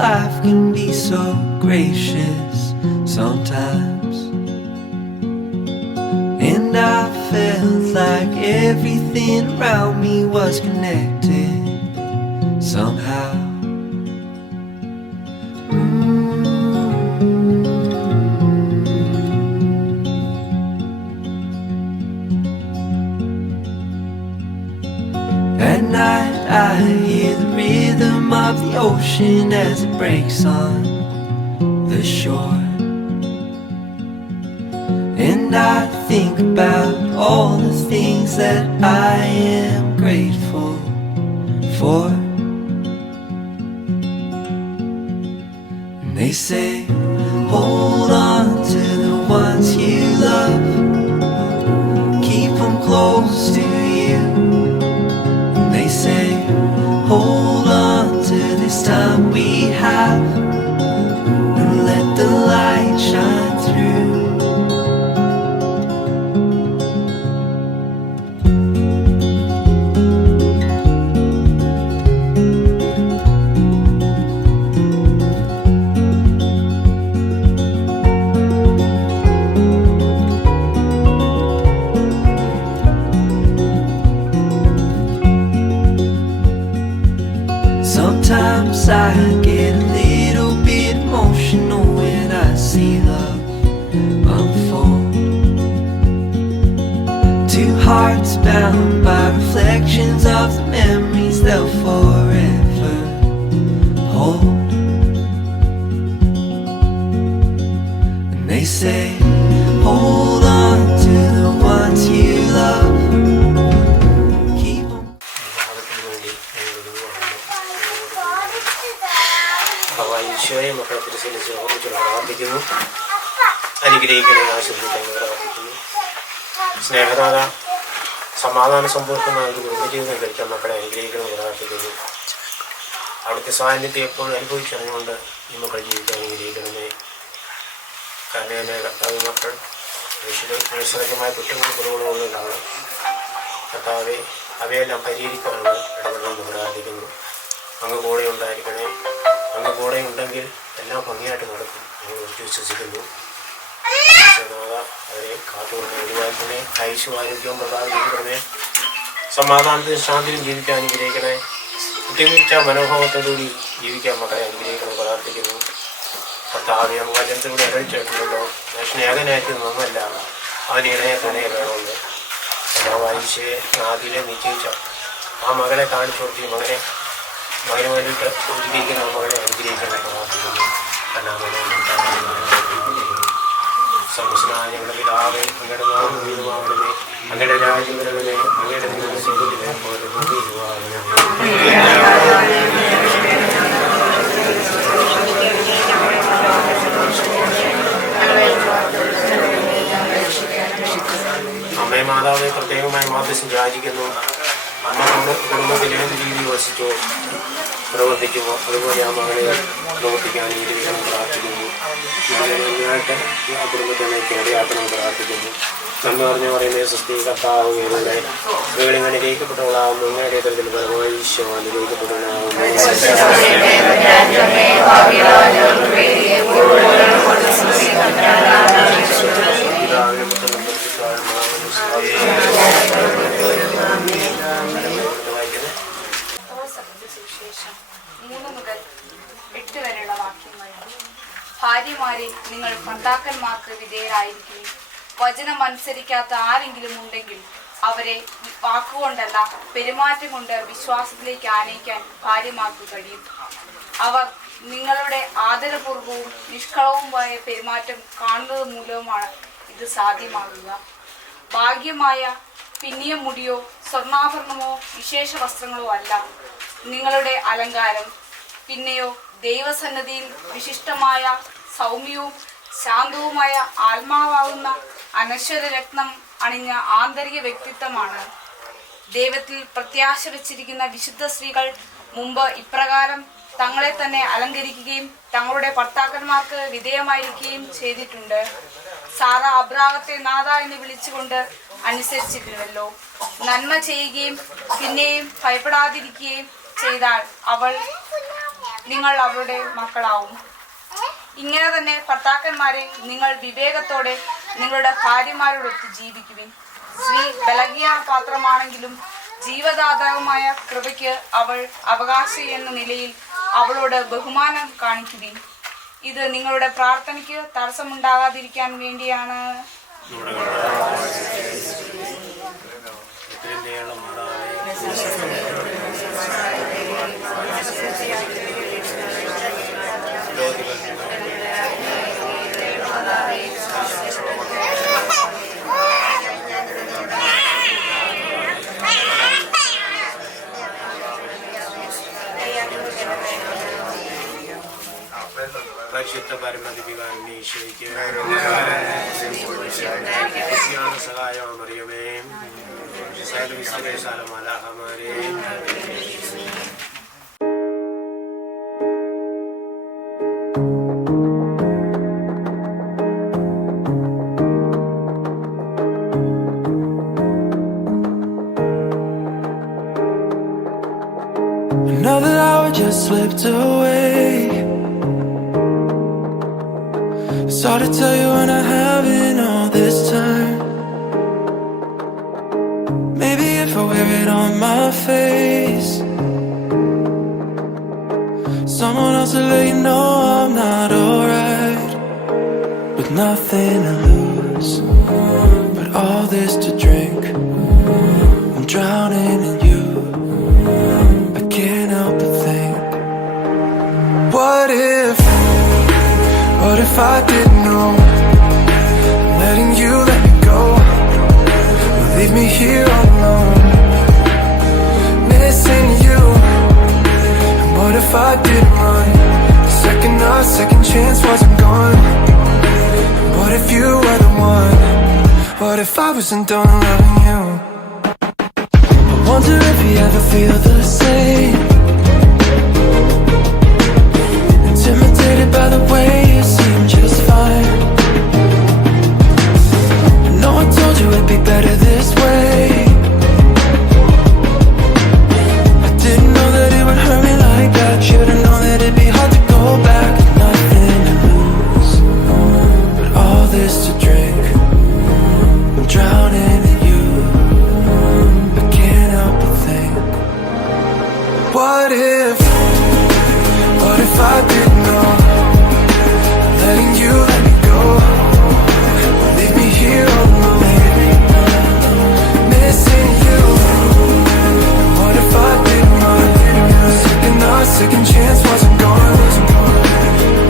life can be so gracious sometimes. And I felt like everything around me was connected somehow. At night I hear the rhythm of the ocean as it breaks on the shore. And I think about all the things that I am grateful for. And they say, hold on to the ones you love, keep them close to you. And they say, hold on to this time we have, and let the light shine through. Sometimes I get a little bit emotional when I see love unfold. Two hearts bound by reflections of the memories they'll forever hold. And they say, hold on to the ones you love. ഈശോയെ മക്കളെ തിരിച്ചറിച്ച് ഓർമ്മിച്ച് പ്രാർത്ഥിക്കുന്നു. അനുഗ്രഹിക്കുന്ന ആശീർവദിക്കാൻ പ്രാർത്ഥിക്കുന്നു. സ്നേഹനാഥ, സമാധാന സമ്പൂർണ്ണമായ ഒരു കുടുംബജീവിതം കഴിക്കാൻ മക്കളെ അനുഗ്രഹിക്കണമെന്ന് പ്രാർത്ഥിക്കുന്നു. അവിടുത്തെ സാന്നിധ്യം എപ്പോഴും അനുഭവിച്ചറിഞ്ഞുകൊണ്ട് ഈ മക്കൾ ജീവിക്കാൻ അനുഗ്രഹിക്കണമേ. കാരണം കർത്താവ് മക്കൾ നൈസർഗികമായ കുറ്റങ്ങളും കുറവുകളുള്ളതാണ്. കർത്താവെ അവയെല്ലാം പരിഹരിക്കാനുള്ള ഇടപെടണമെന്ന് പ്രാർത്ഥിക്കുന്നു. അങ്ങ് കൂടെ ഉണ്ടായിരിക്കണേ. അങ്ങ് കൂടെ ഉണ്ടെങ്കിൽ എല്ലാം ഭംഗിയായിട്ട് നടക്കും ഞങ്ങൾ വിശ്വസിക്കുന്നു. അവരെ കാത്തുകൊണ്ട് ഒഴിവാക്കണേ. ആയുഷ്യം ആരോഗ്യവും പ്രധാനിക്കണമേ. സമാധാനത്തിനും ശാന്തിയും ജീവിക്കാൻ അനുഗ്രഹിക്കണേ. കുട്ടിവീഴ്ച മനോഭാവത്തോടുകൂടി ജീവിക്കാൻ മക്കളെ അനുഗ്രഹിക്കണം പ്രാർത്ഥിക്കുന്നു. കർത്താവെ നമുക്ക് വചനത്തിലൂടെ അറിയിച്ചിട്ടുണ്ടല്ലോ, സ്നേഹനായിട്ട് നമ്മല്ല അവന് ഇണയെ തുണയെ വേണമെന്ന്. കർത്താവ് ആയുഷ്യയെ ആദ്യം നിശ്ചയിച്ച ആ മകളെ കാണിച്ചു കൊടുത്തി മകന് വേണ്ടിയിട്ട് ഒരുക്കിയിരിക്കുന്ന മകളെ അനുഗ്രഹിക്കണം പ്രാർത്ഥിക്കുന്നു. സംസ്നായ ഞങ്ങളുടെ പിതാവേ, അങ്ങയുടെ നാമം ഉയരുമാകണമേ. അങ്ങയുടെ രാജ്യം വരണമേ. അങ്ങയുടെ സ്വർഗ്ഗത്തിലെ പോലെ ഭൂമിയിലുമാകണമേ. അമ്മേ മാതാവെ, പ്രത്യേകമായി മാധ്യസ്ഥം യാചിക്കുന്നു. അമ്മ നമ്മുടെ കുടുംബത്തിൽ ഏത് രീതിയിൽ വസിച്ചോ പ്രവർത്തിക്കുമോ അതുപോലെ ആ മകളെ പ്രവർത്തിക്കാൻ അനുഗ്രഹിക്കണം പ്രാർത്ഥിക്കുന്നു. ഇതിനായിട്ട് ആ കുടുംബത്തെ ഇടയാക്കണം പ്രാർത്ഥിക്കുന്നു. നമ്മൾ പറഞ്ഞു പറയുന്നത് സൃഷ്ടി കർത്താവ് ഇവരുടെ സ്ത്രീകളിൽ അനുഗ്രഹിക്കപ്പെട്ടവളാകുന്നു. അങ്ങയുടെ തരത്തിൽ പരമായി ഈശോ അനുഗ്രഹിക്കപ്പെട്ടവളാകുന്നു. ഭാര്യമാരെ, നിങ്ങൾ ഭർത്താക്കന്മാർക്ക് വിധേയരായിരിക്കുകയും വചനം അനുസരിക്കാത്ത ആരെങ്കിലും ഉണ്ടെങ്കിൽ അവരെ വാക്കുകൊണ്ടല്ല പെരുമാറ്റം കൊണ്ട് വിശ്വാസത്തിലേക്ക് ആനയിക്കാൻ ഭാര്യമാർക്ക് കഴിയും. അവർ നിങ്ങളുടെ ആദരപൂർവവും നിഷ്കളവുമായ പെരുമാറ്റം കാണുന്നത് മൂലവുമാണ് ഇത് സാധ്യമാകുക. ഭാഗ്യമായ പിന്നിയ മുടിയോ സ്വർണ്ണാഭരണമോ വിശേഷ വസ്ത്രങ്ങളോ അല്ല നിങ്ങളുടെ അലങ്കാരം. പിന്നെയോ ദൈവസന്നിധിയിൽ വിശിഷ്ടമായ സൗമ്യവും ശാന്തവുമായ ആത്മാവാകുന്ന അനശ്വര രത്നം അണിഞ്ഞ ആന്തരിക വ്യക്തിത്വമാണ്. ദൈവത്തിൽ പ്രത്യാശ വെച്ചിരിക്കുന്ന വിശുദ്ധ സ്ത്രീകൾ മുമ്പ് ഇപ്രകാരം തങ്ങളെ തന്നെ അലങ്കരിക്കുകയും തങ്ങളുടെ ഭർത്താക്കന്മാർക്ക് വിധേയമായിരിക്കുകയും ചെയ്തിട്ടുണ്ട്. സാറ അബ്രാഹത്തെ നാഥ എന്ന് വിളിച്ചുകൊണ്ട് അനുസരിച്ചിരുന്നല്ലോ. നന്മ ചെയ്യുകയും പിന്നെയും ഭയപ്പെടാതിരിക്കുകയും ചെയ്താൽ അവൾ നിങ്ങൾ അവരുടെ മക്കളാവും. ഇങ്ങനെ തന്നെ ഭർത്താക്കന്മാരെ നിങ്ങൾ വിവേകത്തോടെ നിങ്ങളുടെ ഭാര്യമാരോടൊത്ത് ജീവിക്കുവിൻ. സ്ത്രീ ബലഹീന പാത്രമാണെങ്കിലും ജീവദാതാവുമായ കൃപയ്ക്ക് അവൾ അവകാശി എന്ന നിലയിൽ അവളോട് ബഹുമാനം കാണിക്കുവിൻ. ഇത് നിങ്ങളുടെ പ്രാർത്ഥനയ്ക്ക് തടസ്സമുണ്ടാകാതിരിക്കാൻ വേണ്ടിയാണ്. പരിശുദ്ധ പരമദിവികാരന്റെ ഈശോയ്ക്ക് സഹായമറിയമേ മാലാഖമാരെ Another hour just slipped away. It's hard to tell you when I haven't all this time. Maybe if I wear it on my face, someone else will let you know I'm not alright. With nothing to lose, but all this to drink. I'm drowning in you, I can't help but think. What if I didn't know? Letting you let me go will leave me here all alone, missing you. And what if I didn't run? Our second chance wasn't gone. And what if you were the one? What if I wasn't done loving you? I wonder if you ever feel the same, intimidated by the way you seem just fine. I know I told you it'd be better this way. I didn't know that it would hurt me like that. Should've known that it'd be hard to go back. Nothing to lose, but all this to drink. I'm drowning in you, I can't help but think. What if I didn't know? Letting you let me go will leave me here all alone, missing you. And what if I didn't run? Our second chance wasn't gone.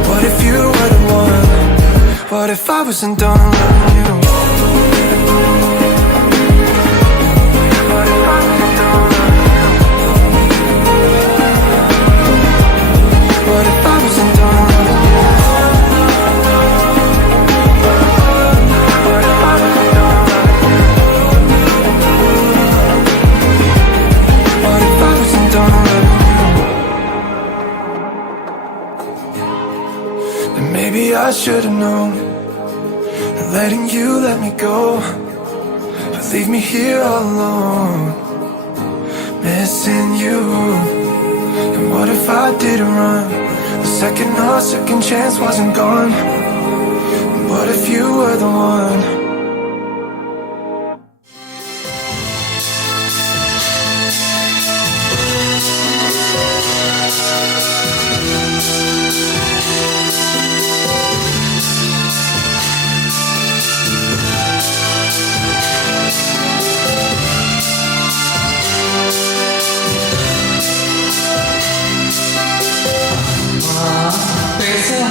What if you were the one? What if I wasn't done loving you? What if I wasn't done loving you? What if I wasn't done loving you? What if I wasn't done loving you? What if I wasn't done loving you? And maybe I should've known that letting you let me go would leave me here all alone, missing you. And what if I didn't run? Our second chance wasn't gone. And what if you were the one? Pietra,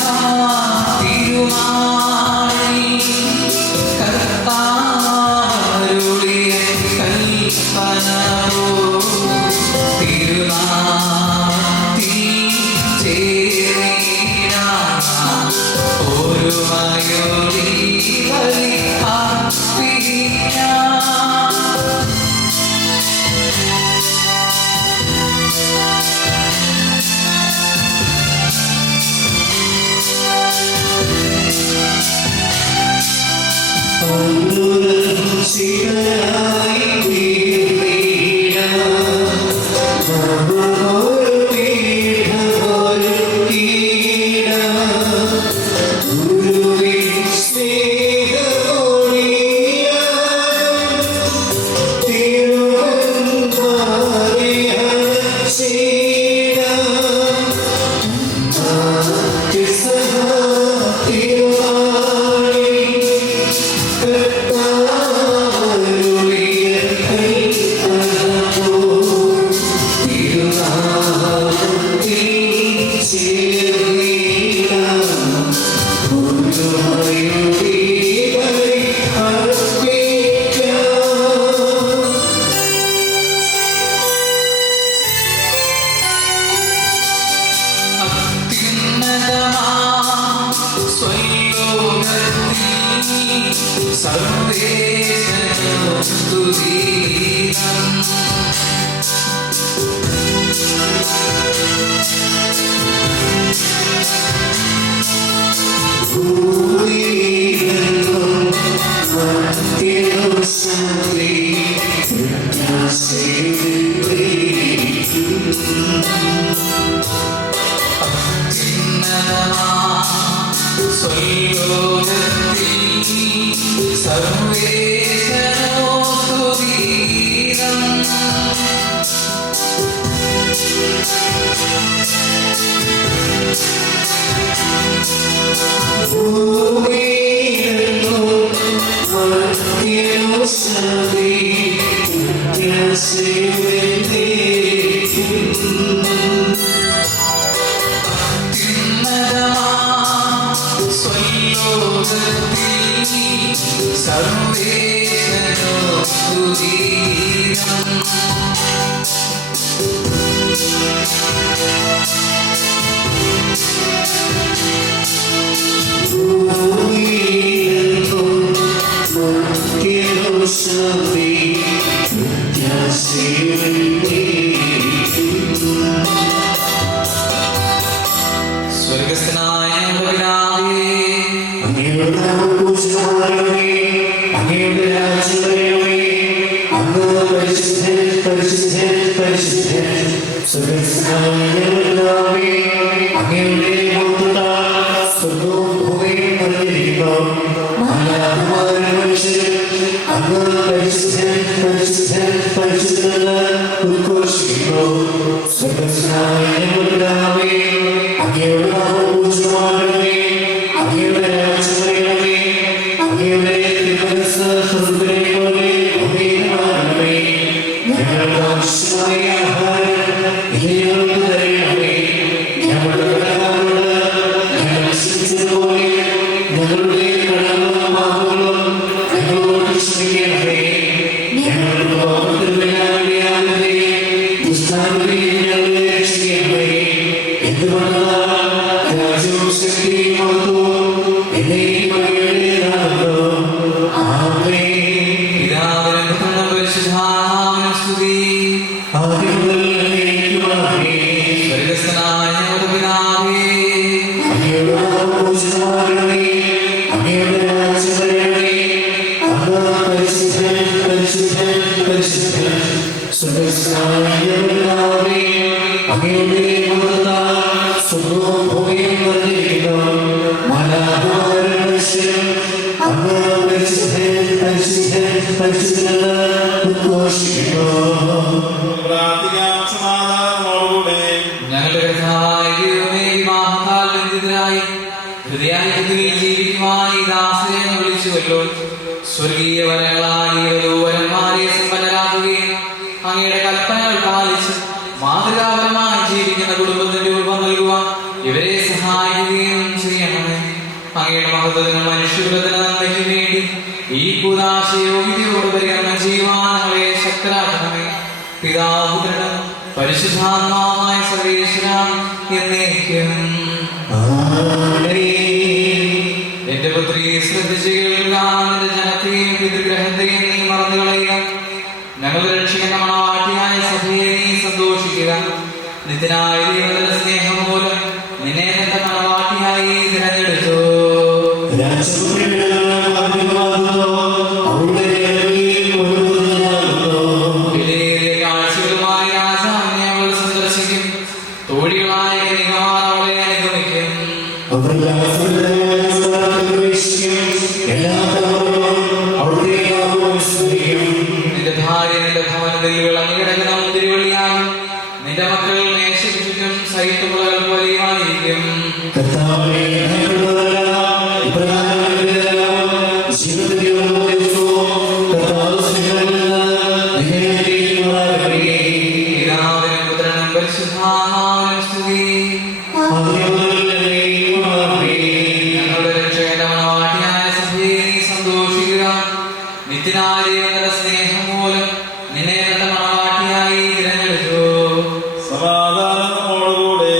സമാധാനത്തോടുകൂടെ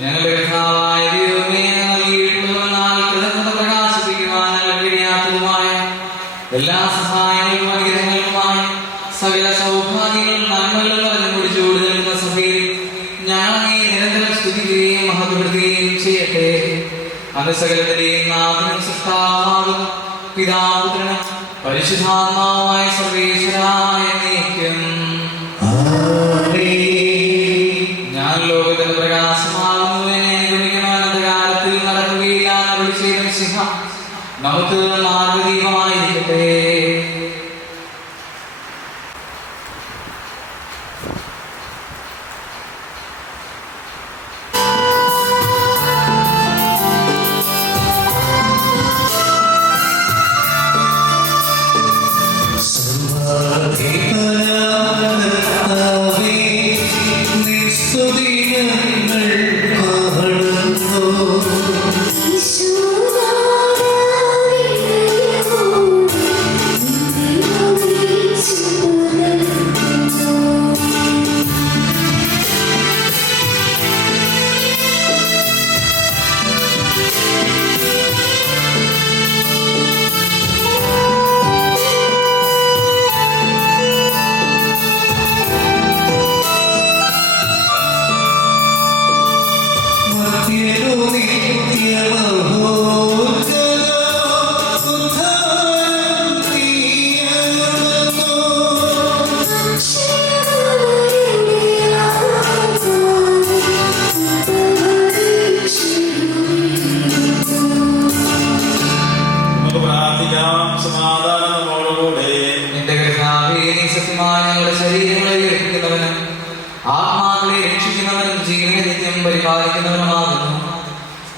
ഞങ്ങളുടെ കർത്താവായ ദൈവമേ, നൽകിയിട്ടുള്ള ചെയ്യട്ടെ. അങ്ങ് സകലത്തിലെയും നാഥനും സൃഷ്ടാവും പിതാപുത്രനും പരിശുദ്ധാത്മാവായ സർവേശ്വരായ നീക്കും. ഞാൻ ലോകത്തിന്റെ പ്രകാശമാകുന്നതിനെ ഗുണിക്കണമെന്നകാലത്തിൽ നടക്കുകയില്ല വിളിച്ചേരും സിംഹം നമുക്ക് മാർഗദീപമായിരിക്കട്ടെ.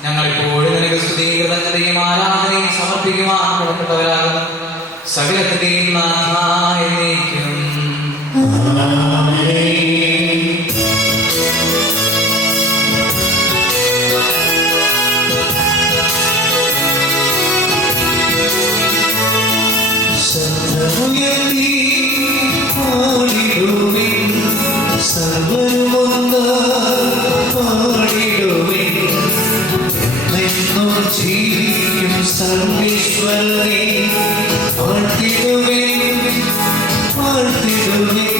ഞങ്ങളിപ്പോഴും നിനക്ക് സ്തുതിയും കൃതജ്ഞതയും ആരാധനയും സമർപ്പിക്കുവാൻ പുറപ്പെട്ടവരാകുന്നു. സകലത്തിന്റെയും നാഥായ നീക്കും. സർവേശ്വരനെ വാഴ്ത്തിടുവിൻ, വാഴ്ത്തിടുവിൻ.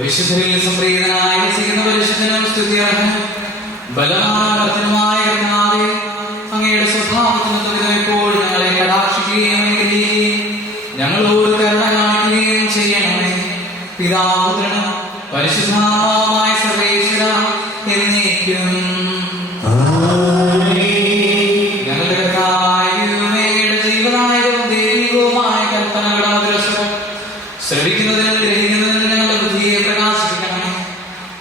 വിശുദ്ധരിൽ സംപ്രീതനായ പരിശുദ്ധനും സ്തുതിയർഹനും ബലവാനുമായ കർത്താവേ, അങ്ങയുടെ സ്വഭാവത്തിന് ഇപ്പോൾ ഞങ്ങളെ കടാക്ഷിക്കുകയും ഞങ്ങളോട് കരുണ കാണിക്കുകയും ചെയ്യണമേ. പിതാപുത്രനും പരിശുദ്ധാത്മാവുമായ സർവേശ്വര എന്നേക്കും. ഞങ്ങളുടെ കർത്താവിന്റെ ജീവനായകവും ദൈവികവുമായ കൽപ്പനകളുടെ മധുരസ്വരം ശ്രവിക്കുന്നതിനും ഗ്രഹിക്കുന്നതിനും ഞങ്ങളുടെ ബുദ്ധിയെ പ്രകാശിപ്പിക്കണമേ.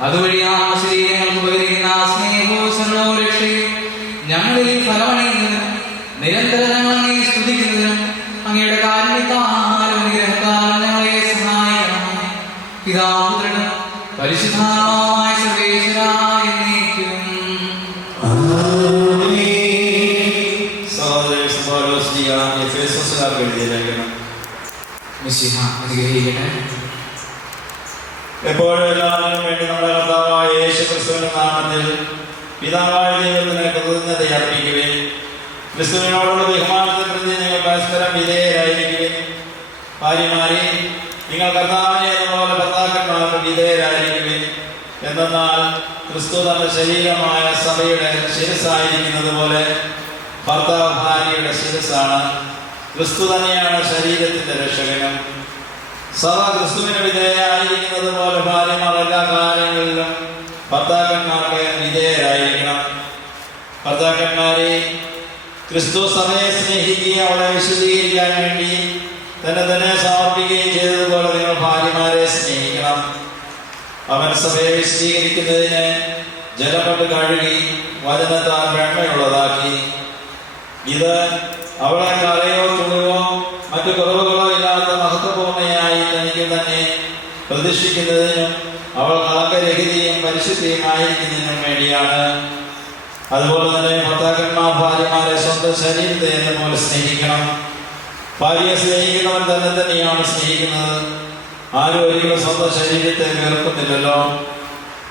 അതുവഴി ആ ശരീരങ്ങൾക്ക് ഉപകരിക്കുന്ന സ്നേഹവും സർവവും രക്ഷയും ഞങ്ങളിൽ ഫലമണിയുന്നതിനും നിരന്തരം ഞങ്ങളെ സ്തുതിക്കുന്നതിനും അങ്ങയുടെ കാരുണ്യത്താലും അനുഗ്രഹത്താലും ഞങ്ങളെ സഹായിക്കണമേ. പിതാപുത്രനും പരിശുദ്ധാത്മാവുമായ സർവേശ്വരായ എന്നേക്കും. മിശിഹ അനുഗ്രഹിക്കട്ടെ. എപ്പോഴും എല്ലാവരും വേണ്ടി നമ്മുടെ കർത്താവായ യേശുക്രിസ്തുവിന്റെ നാമത്തിൽ പിതാവായ ദൈവത്തിന് കൃതജ്ഞത അർപ്പിക്കുകയും ക്രിസ്തുവിനോടുള്ള ബഹുമാനത്തെ പ്രതി നിങ്ങൾ പരസ്പരം വിധേയരായിരിക്കുകയും ഭാര്യമാരെ നിങ്ങൾ കർത്താവിനെ എന്നപോലെ ഭർത്താക്കന്മാർക്ക് വിധേയരായിരിക്കുകയും എന്നാൽ ക്രിസ്തു തന്റെ ശരീരമായ സഭയുടെ ശിരസ്സായിരിക്കുന്നത് പോലെ ഭർത്താവ് ഭാര്യയുടെ ശിരസ്സാണ്. ക്രിസ്തു തന്നെയാണ് ശരീരത്തിന്റെ രക്ഷകനും. സഭ ക്രിസ്തുവിന് വിധേയരായിരിക്കുന്നത് പോലെ ഭാര്യമാർ എല്ലാ കാര്യങ്ങളിലും ഭർത്താക്കന്മാർക്ക് വിധേയരായിരിക്കണം. ഭർത്താക്കന്മാരെ, ക്രിസ്തു സഭയെ സ്നേഹിക്കുകയും അവളെ വിശുദ്ധീകരിക്കാൻ വേണ്ടി തന്നെ സമർപ്പിക്കുകയും ചെയ്തതുപോലെ നിങ്ങൾ ഭാര്യമാരെ സ്നേഹിക്കണം. അവൻ സഭയെ വിശദീകരിക്കുന്നതിന് ജലം കൊണ്ട് കഴുകി വചനത്താൽ വെണ്മയുള്ളതാക്കി. ഇത് അവളെ കലയോ തുണിയോ മറ്റു കുറവുകളോ ഇല്ലാത്ത മഹത്വപൂർണ്ണയായി തനിക്ക് തന്നെ പ്രതിഷ്ഠിക്കുന്നതിനും അവൾ കളങ്കരഹിതയും പരിശുദ്ധിയുമായിരിക്കുന്നതിനും വേണ്ടിയാണ്. അതുപോലെ തന്നെ ഭർത്താക്കന്മാർ ഭാര്യമാരെ സ്വന്തം ശരീരത്തെ എന്ന പോലെ സ്നേഹിക്കണം. ഭാര്യയെ സ്നേഹിക്കുന്നവൻ തന്നെ തന്നെയാണ് സ്നേഹിക്കുന്നത്. ആരും ഒരിക്കലും സ്വന്തം ശരീരത്തെ വെറുക്കുന്നില്ലല്ലോ.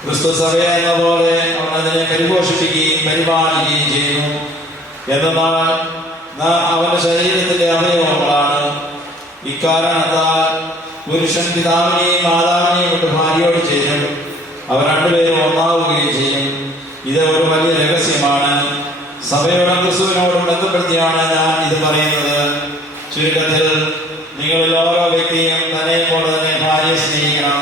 ക്രിസ്തു സഭയെ എന്ന പോലെ അവൻ അതിനെ പരിപോഷിപ്പിക്കുകയും പരിപാലിക്കുകയും ചെയ്യുന്നു. എന്നാൽ നാം അവന്റെ ശരീരത്തിന്റെ അവയവങ്ങളാണ്. ഇക്കാരണത്താൽ പുരുഷൻ പിതാവിനെയും മാതാവിനെയും കൊണ്ട് ഭാര്യയോട് ചേരും, അവർ രണ്ടുപേരും ഒന്നാവുകയും ചെയ്യും. ഇത് ഒരു വലിയ രഹസ്യമാണ്. സഭയോടും ക്രിസ്തുവിനോടും ബന്ധപ്പെടുത്തിയാണ് ഞാൻ ഇത് പറയുന്നത്. ചുരുക്കത്തിൽ നിങ്ങളിൽ ഓരോ വ്യക്തിയും തന്നെ പോലെ തന്നെ ഭാര്യയെ സ്നേഹിക്കണം.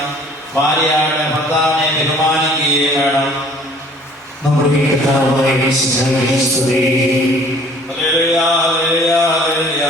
ഭാര്യയാകട്ടെ ഭർത്താവിനെ ബഹുമാനിക്കുകയും വേണം. നമ്മുടെ കർത്താവായ യേശുവിനെ സ്തുതി. Hallelujah, hallelujah, hallelujah.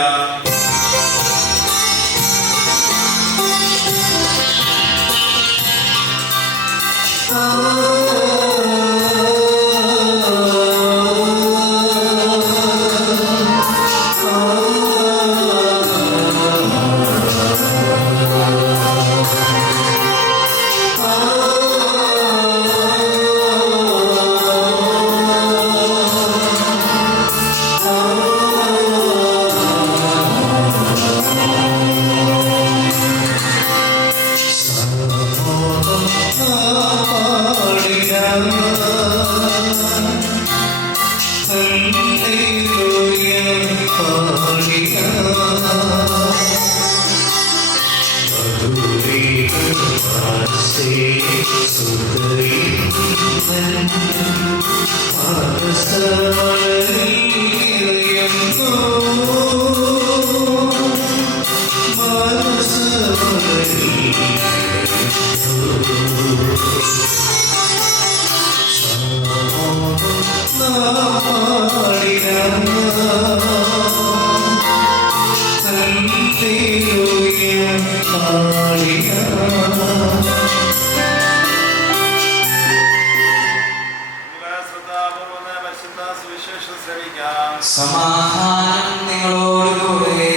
സമാധാനം നിങ്ങളോടുകൂടെ.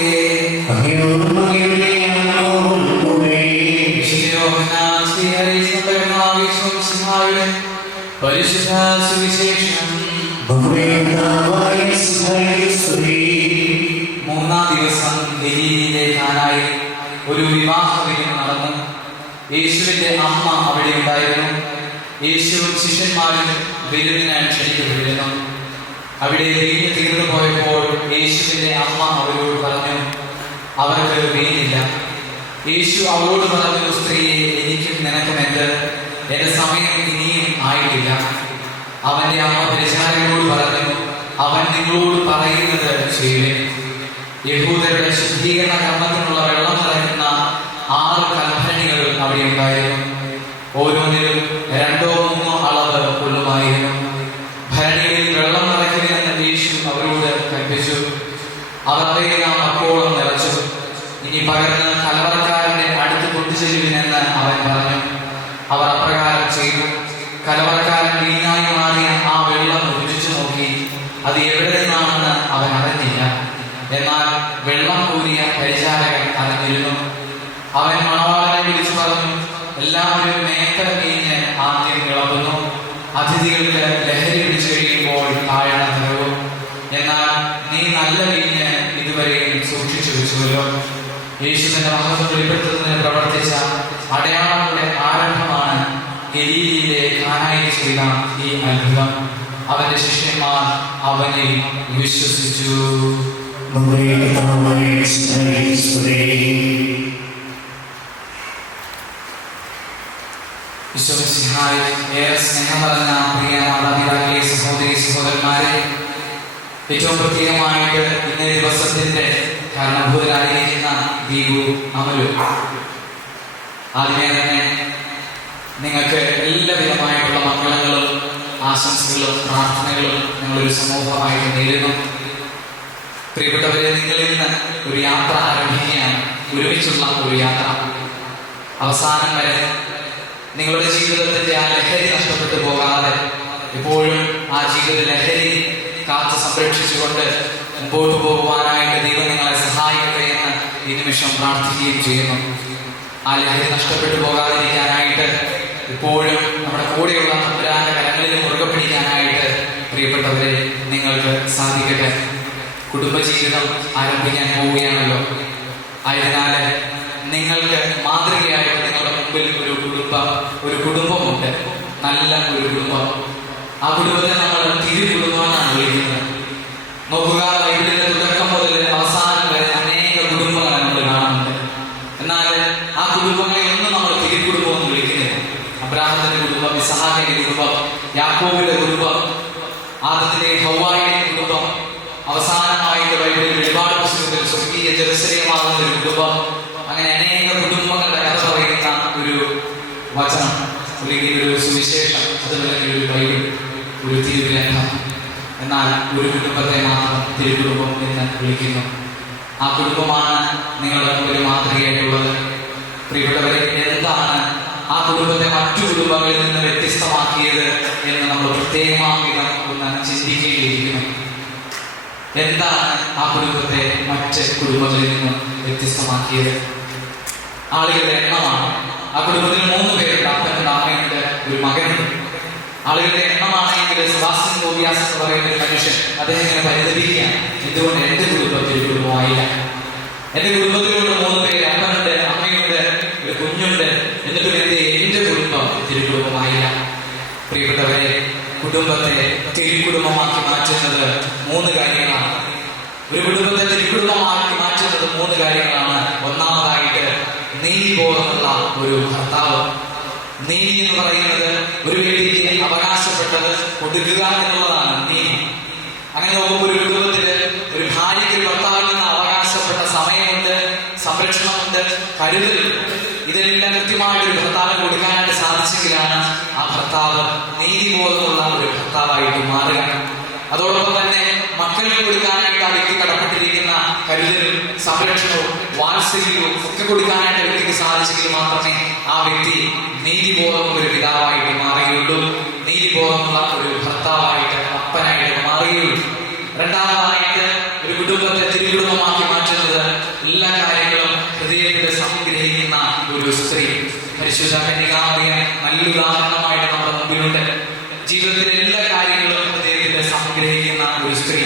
പരിശുദ്ധ സുവിശേഷം. മൂന്നാം ദിവസം ഗലീലയിലെ കാനായിൽ ഒരു വിവാഹ വിരുന്ന് നടന്നു. യേശുവിന്റെ അമ്മ അവിടെ ഉണ്ടായിരുന്നു. യേശുവും ശിഷ്യന്മാരും വിരുന്നിന് ക്ഷണിക്കപ്പെട്ടിരുന്നു. അവിടെ വീഞ്ഞ് തീർന്നു പോയപ്പോൾ യേശുവിന്റെ അമ്മ അവരോട് പറഞ്ഞു, അവർക്ക് വീഞ്ഞില്ല. യേശു അവരോട് പറഞ്ഞു, സ്ത്രീയെ, എനിക്കും നിനക്കും എന്ത്? എന്റെ സമയം ഇനിയും ആയിട്ടില്ല. അവന്റെ അമ്മ പരിചാരകരോട് പറഞ്ഞു, അവൻ നിങ്ങളോട് പറയുന്നത് ചെയ്യുവിൻ. യഹൂദരുടെ ശുദ്ധീകരണ കർമ്മത്തിനുള്ള വെള്ളം നിറയ്ക്കുന്ന 6 കൽഭരണികൾ അവിടെ ഉണ്ടായിരുന്നു. ഓരോന്നിലും 2-3 അളവ് കൊള്ളുമായിരുന്നു. ഭരണികളിൽ വെള്ളം നിറയ്ക്കരുതെന്ന് യേശു അവരോട് കൽപ്പിച്ചു. അവർ അവയെല്ലാം അപ്പോഴും നിറച്ചു. ഇനി പകർന്ന് കലവറക്കാരന്റെ അടുത്ത് കൊണ്ടുചെല്ലുവിനെന്ന് അവൻ പറഞ്ഞു. അവർ അപ്രകാരം ചെയ്തു. കലവറക്കാരൻ വീഞ്ഞായി മാറിയ ആ വെള്ളം രുചിച്ചു നോക്കി. അത് എവിടെ നിന്നാണെന്ന് അവൻ അറിഞ്ഞില്ല. എന്നാൽ വെള്ളം കോരിയ പരിചാരകൻ അറിഞ്ഞിരുന്നു. അവൻ മണവാളനെ വിളിച്ചു പറഞ്ഞു, എല്ലാവരും മേക്കൽ വീഞ്ഞ് ആദ്യം വിളമ്പുന്നു, അതിഥികൾക്ക് ലഹരി പിടിച്ചു കഴിയുമ്പോൾ താഴണ തരവും. എന്നാൽ നീ നല്ല വീഞ്ഞ് ഇതുവരെയും സൂക്ഷിച്ചു വെച്ചുവല്ലോ. യേശുവിന്റെ മഹത്വം വെളിപ്പെടുത്തുന്നതിന് പ്രവർത്തിച്ച അടയാളങ്ങളുടെ ആരംഭമാണ് ഗലീലയിലെ കാനായിൽ ചെയ്ത ഈ അത്ഭുതം. അവന്റെ ശിഷ്യന്മാർ അവനിൽ വിശ്വസിച്ചു. ഏറെ സ്നേഹം പറഞ്ഞ പ്രിയ മാതാപിതാക്കളെ, സഹോദരി സഹോദരന്മാരെ, ഏറ്റവും പ്രത്യേകമായിട്ട് ഇന്നേ ദിവസത്തിന്റെ കാരണഭൂതരായിരിക്കുന്ന ദീപു അമലു, ആദ്യമേ തന്നെ നിങ്ങൾക്ക് എല്ലാവിധമായിട്ടുള്ള മംഗളങ്ങളും ആശംസകളും പ്രാർത്ഥനകളും ഞങ്ങളൊരു സമൂഹമായിട്ട് നേരുന്നു. പ്രിയപ്പെട്ടവരെ, നിങ്ങളിൽ നിന്ന് ഒരു യാത്ര ആരംഭിക്കുകയാണ്. ഒരുമിച്ചുള്ള ഒരു യാത്ര. അവസാനം വരെ നിങ്ങളുടെ ജീവിതത്തിന്റെ ആ ലഹരി നഷ്ടപ്പെട്ടു പോകാതെ എപ്പോഴും ആ ജീവിത ലഹരി കാത്തു സംരക്ഷിച്ചുകൊണ്ട് മുമ്പോട്ട് പോകുവാനായിട്ട് ദൈവം നിങ്ങളെ സഹായിക്കട്ടെ എന്ന് ഈ നിമിഷം പ്രാർത്ഥിക്കുകയും ചെയ്യുന്നു. ആ ലഹരി നഷ്ടപ്പെട്ടു പോകാതിരിക്കാനായിട്ട് ഇപ്പോഴും നമ്മുടെ കൂടെയുള്ള തമ്പുരാന്റെ കരങ്ങളിൽ മുറുകെ പിടിക്കാനായിട്ട് പ്രിയപ്പെട്ടവരെ നിങ്ങൾക്ക് സാധിക്കട്ടെ. കുടുംബജീവിതം ആരംഭിക്കാൻ പോവുകയാണല്ലോ. ആയതിനാൽ നിങ്ങൾക്ക് മാതൃകയായിട്ട് നിങ്ങളുടെ മുമ്പിൽ ഒരു കുടുംബമുണ്ട്, നല്ല ഒരു കുടുംബം. ആ കുടുംബത്തെ നമ്മൾ തിരുകുടുംബമെന്നാണ് വിളിക്കുന്നത്. നോക്കുക, ബൈബിളിന്റെ തുടക്കം മുതൽ അവസാനം വരെ അനേക കുടുംബങ്ങളെ നമ്മൾ കാണുന്നുണ്ട്. എന്നാൽ ആ കുടുംബങ്ങളെ ഒന്നും നമ്മൾ തിരുകുടുംബം എന്ന് വിളിക്കുന്നില്ല. അബ്രാഹത്തിന്റെ കുടുംബം, ഇസഹാക്കിന്റെ കുടുംബം, യാക്കോബിന്റെ കുടുംബം, ആദത്തിന്റെ ഹവ്വായുടെ കുടുംബം, അവസാനമായിട്ട് ബൈബിളിൽ വെളിപാട് പുസ്തകത്തിൽ സ്വർഗീയ ജെറുസലേമാകുന്ന ഒരു കുടുംബം, അങ്ങനെ അനേക കുടുംബങ്ങളുടെ കഥ പറയുന്ന ഒരു വചനം, അല്ലെങ്കിൽ ഒരു സുവിശേഷം, അതുപോലെ ഒരു ബൈബിൾ, ഒരു തിരുഗ്രന്ഥം. എന്നാൽ ഒരു കുടുംബത്തെ മാത്രം തിരുകുടുംബം എന്ന് വിളിക്കുന്നു. ആ കുടുംബമാണ് നിങ്ങളുടെ മുമ്പിൽ മാതൃകയായിട്ടുള്ളത്. പ്രിയപ്പെട്ടവരെ, എന്താണ് ആ കുടുംബത്തെ മറ്റു കുടുംബങ്ങളിൽ നിന്ന് വ്യത്യസ്തമാക്കിയത് എന്ന് നമ്മൾ പ്രത്യേകമായി ഒന്ന് ചിന്തിക്കേണ്ടിയിരിക്കുന്നു. എന്താണ് ആ കുടുംബത്തെ മറ്റ് കുടുംബങ്ങളിൽ നിന്നും വ്യത്യസ്തമാക്കിയത്? ആളുകളുടെ എണ്ണമാണ്. ആ കുടുംബത്തിൽ 3 പേരുണ്ട്, അപ്പനുണ്ട്, അമ്മയുണ്ട്, ഒരു മകനുണ്ട്. ആളുകളുടെ എണ്ണമാണെങ്കിൽ സെബാസ്റ്റ്യൻ ഗോപിയാസ് എന്ന് പറയുന്ന ഒരു മനുഷ്യൻ അദ്ദേഹം ഇങ്ങനെ പരിതപിക്കുകയാണ്, എന്തുകൊണ്ട് എന്റെ കുടുംബത്തിൽ കുടുംബമായില്ല? എന്റെ കുടുംബത്തിലുള്ള 3 പേര്, അപ്പനുണ്ട്, അമ്മയുണ്ട്, ഒരു കുഞ്ഞുണ്ട്, എന്നിട്ടും എന്റെ കുടുംബം തിരുകുടുംബമായില്ല. പ്രിയപ്പെട്ടവരെ, കുടുംബത്തെ തിരുകുടുംബമാക്കി മാറ്റുന്നത് 3 കാര്യങ്ങളാണ്. ഒരു കുടുംബത്തെ തിരുകുടുംബമാക്കി മാറ്റുന്നത് 3 കാര്യങ്ങളാണ്. ഒന്നാമതായിട്ട് നീതിബോധമുള്ള ഒരു ഭർത്താവ്. നീതി എന്ന് പറയുന്നത് ഒരു വ്യക്തിക്ക് അവകാശപ്പെട്ടത് കൊടുക്കുക എന്നുള്ളതാണ് നീതി. അങ്ങനെ നോക്കുമ്പോൾ ഒരു കുടുംബത്തില് ഒരു ഭാര്യയ്ക്ക് ഭർത്താവിൽ നിന്ന് അവകാശപ്പെട്ട സമയമുണ്ട്, സംരക്ഷണമുണ്ട്, കരുതലുണ്ട്. ഇതെല്ലാം കൃത്യമായിട്ട് ഒരു ഭർത്താവിന് കൊടുക്കാനായിട്ട് സാധിച്ചെങ്കിലാണ് ആ ഭർത്താവ് നീതിബോധമുള്ള ഒരു ഭർത്താവായിട്ട് മാറുക. അതോടൊപ്പം തന്നെ മക്കൾക്ക് കൊടുക്കാനായിട്ട് ആ വ്യക്തി കടപ്പെട്ടിരിക്കുന്ന കരുതലും സംരക്ഷണവും വാത്സല്യവും ഒക്കെ കൊടുക്കാനായിട്ട് വ്യക്തിക്ക് സാധിച്ചെങ്കിൽ മാത്രമേ ആ വ്യക്തി നീതിബോധമുള്ള ഒരു പിതാവായിട്ട് മാറുകയുള്ളൂ, നീതിബോധമുള്ള ഒരു ഭർത്താവായിട്ട്, അപ്പനായിട്ട് മാറുകയുള്ളൂ. രണ്ടാമതായിട്ട് ഒരു കുടുംബത്തെ തിരുകുടുംബമാക്കി മാറ്റുന്നത് എല്ലാ കാര്യങ്ങളും ഹൃദയത്തിൽ സംഗ്രഹിക്കുന്ന ഒരു സ്ത്രീ. പരിശുദ്ധ കന്യകാമറിയം നല്ല ഉദാഹരണമായിട്ട് നമ്മുടെ മുമ്പിലുണ്ട്. ജീവിതത്തിലെ എല്ലാ കാര്യങ്ങളും ഹൃദയത്തിൽ സംഗ്രഹിക്കുന്ന ഒരു സ്ത്രീ,